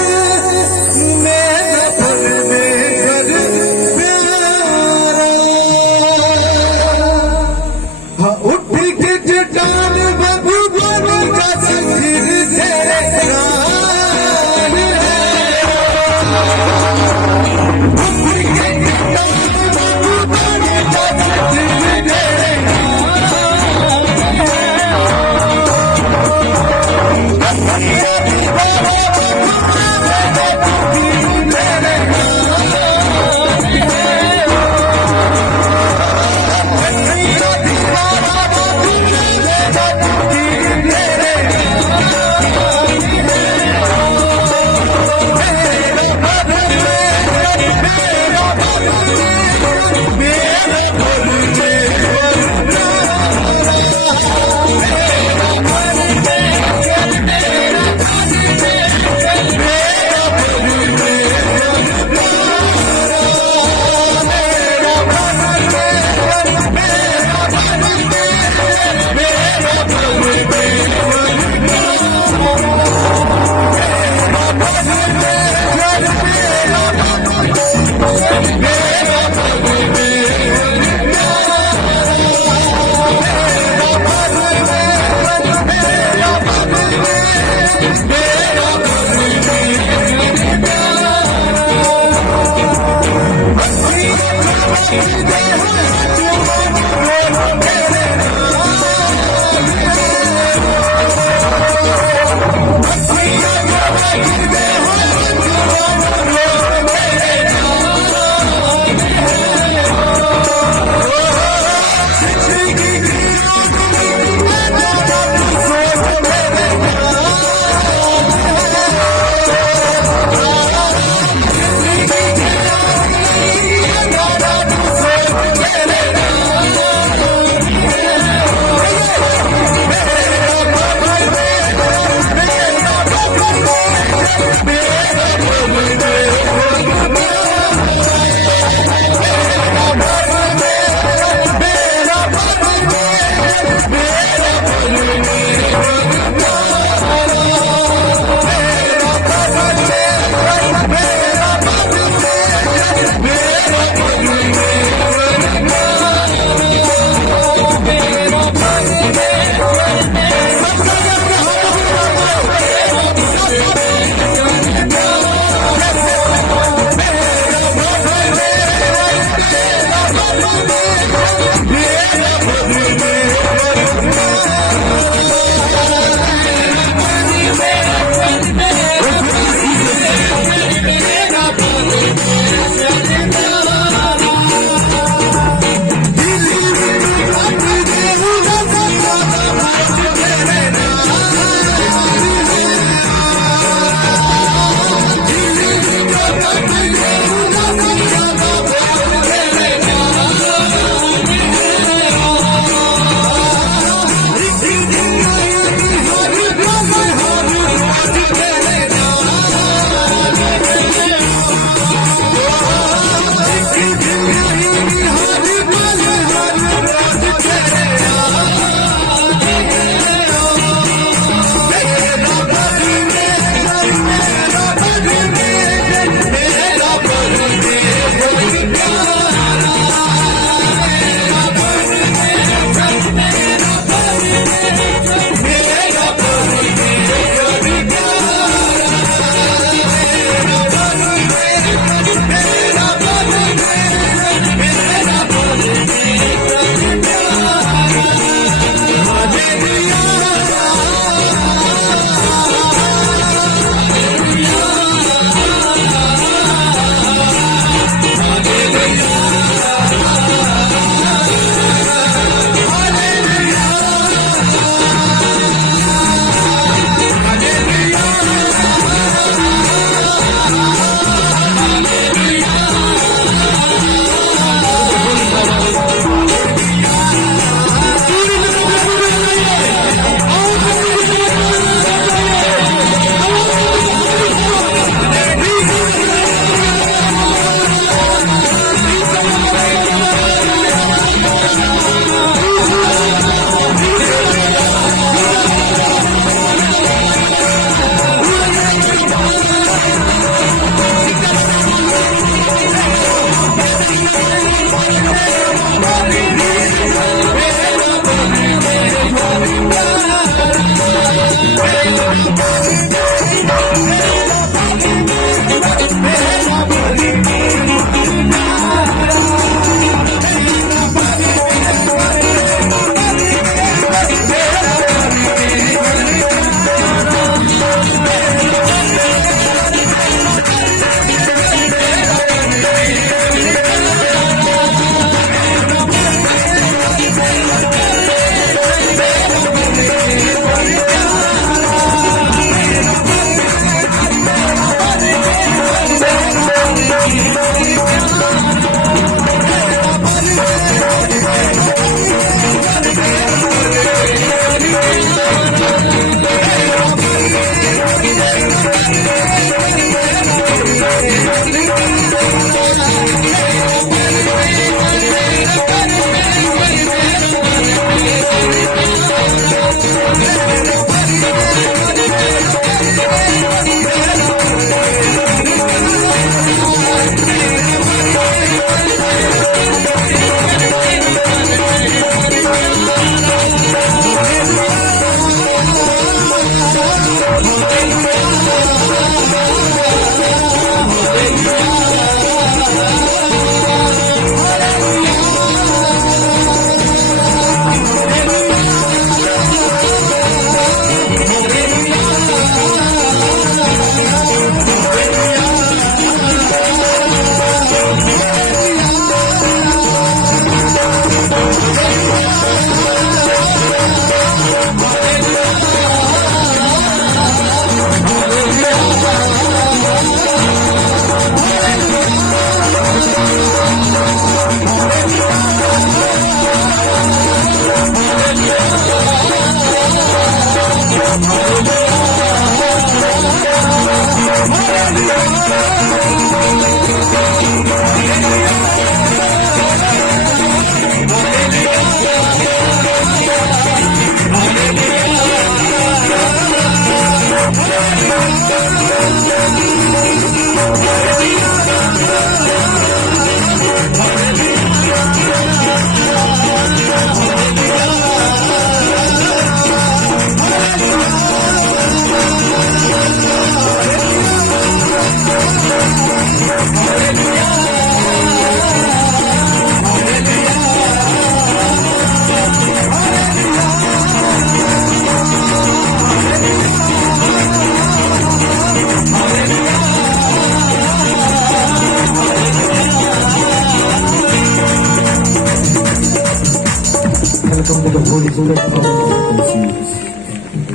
Welcome to the Holy Spirit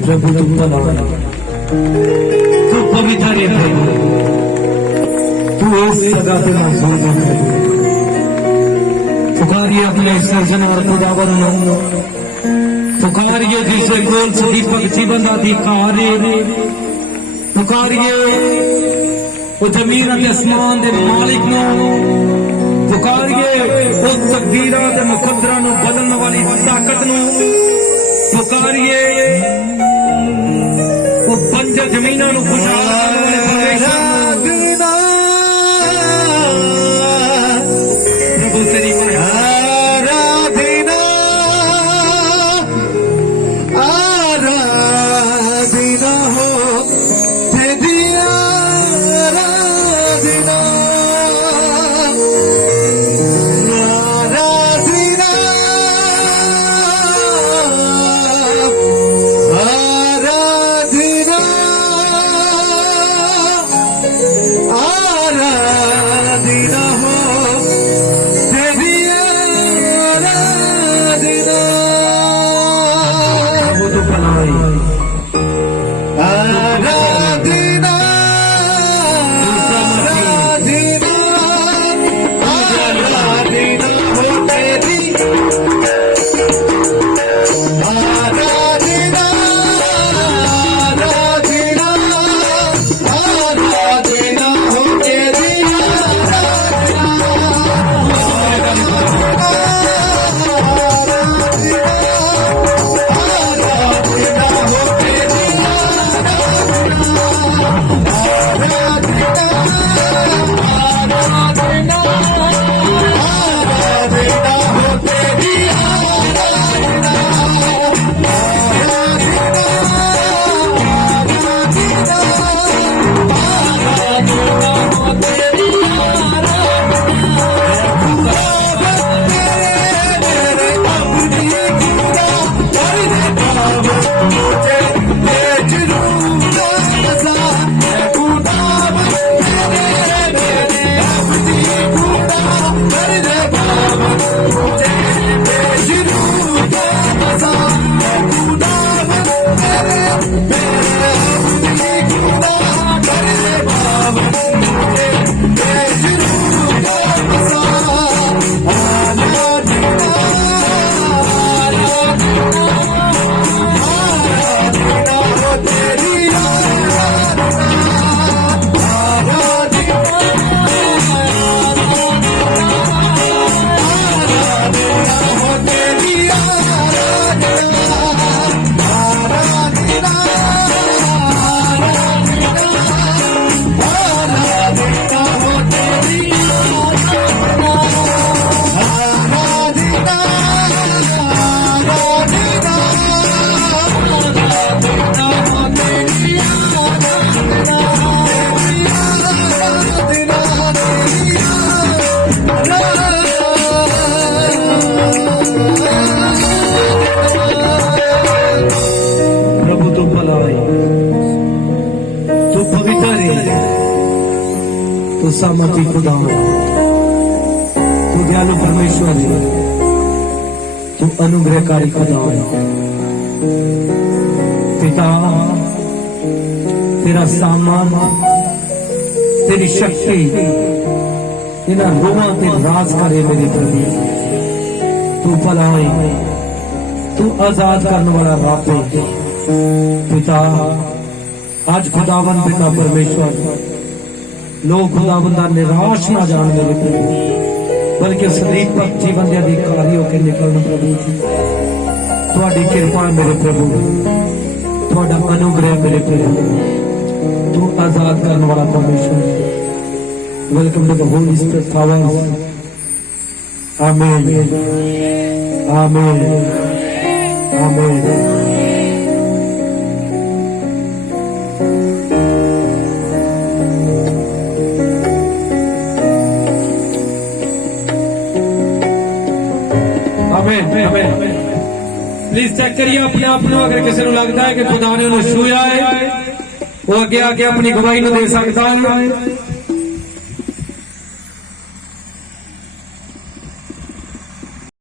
प्रभु तुम बना तू पवित्र है प्रभु तू इस जगह पे मौजूद है पुकारिए अपने सर्जन और खुदावन पुकारिए जिसे गोल दीपक जीवन अधिकार पुकारिए वो जमीन और आसमान के मालिक नो पुकारिए उस तकदीरा ते मुकद्दरा नूं बदलण वाली ताकत नूं पुकारिए वो बंजर जमीनां नूं खुशहाल करने वाले परमेश्वर प्रभु तेरी आराधना आराधना हो तेरी आराधना तो सामर्थी खुदा तो दयालु परमेश्वर है, तो अनुग्रहकारी खुदा है। पिता तेरा सामान तेरी शक्ति इन्हें रोमा ते राज करे मेरे प्रभु। तू भला है, तू आजाद करने वाला रब है, पिता आज खुदावन पिता परमेश्वर लोग खुदावन दा निराश ना जान मेरे प्रभु बल्कि सलीब पर जीवन के अधिकारी होकर निकलन प्रभु जी तुहाडी कृपा मेरे प्रभु तुहाडा अनुग्रह मेरे प्रभु तू आजाद करने वाला परमेश्वर welcome to the Holi spirit powers आमीन आमीन आमीन प्लीज चेक करिए अपने आप को अगर किसी को लगता है कि खुदा ने उन्हें छूया है वो अगे आके अपनी गवाही दे सकता है।